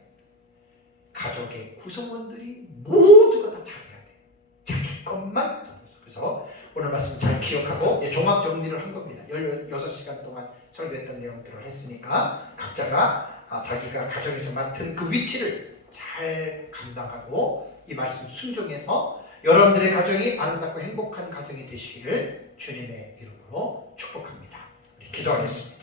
가족의 구성원들이 모두가 다 잘해야 돼요. 자기 것만 잘해서. 그래서 오늘 말씀 잘 기억하고 종합 정리를 한 겁니다. 16시간 동안 설교했던 내용들을 했으니까 각자가 자기가 가정에서 맡은 그 위치를 잘 감당하고 이 말씀 순종해서 여러분들의 가정이 아름답고 행복한 가정이 되시기를 주님의 이름으로 축복합니다. 기도하겠습니다.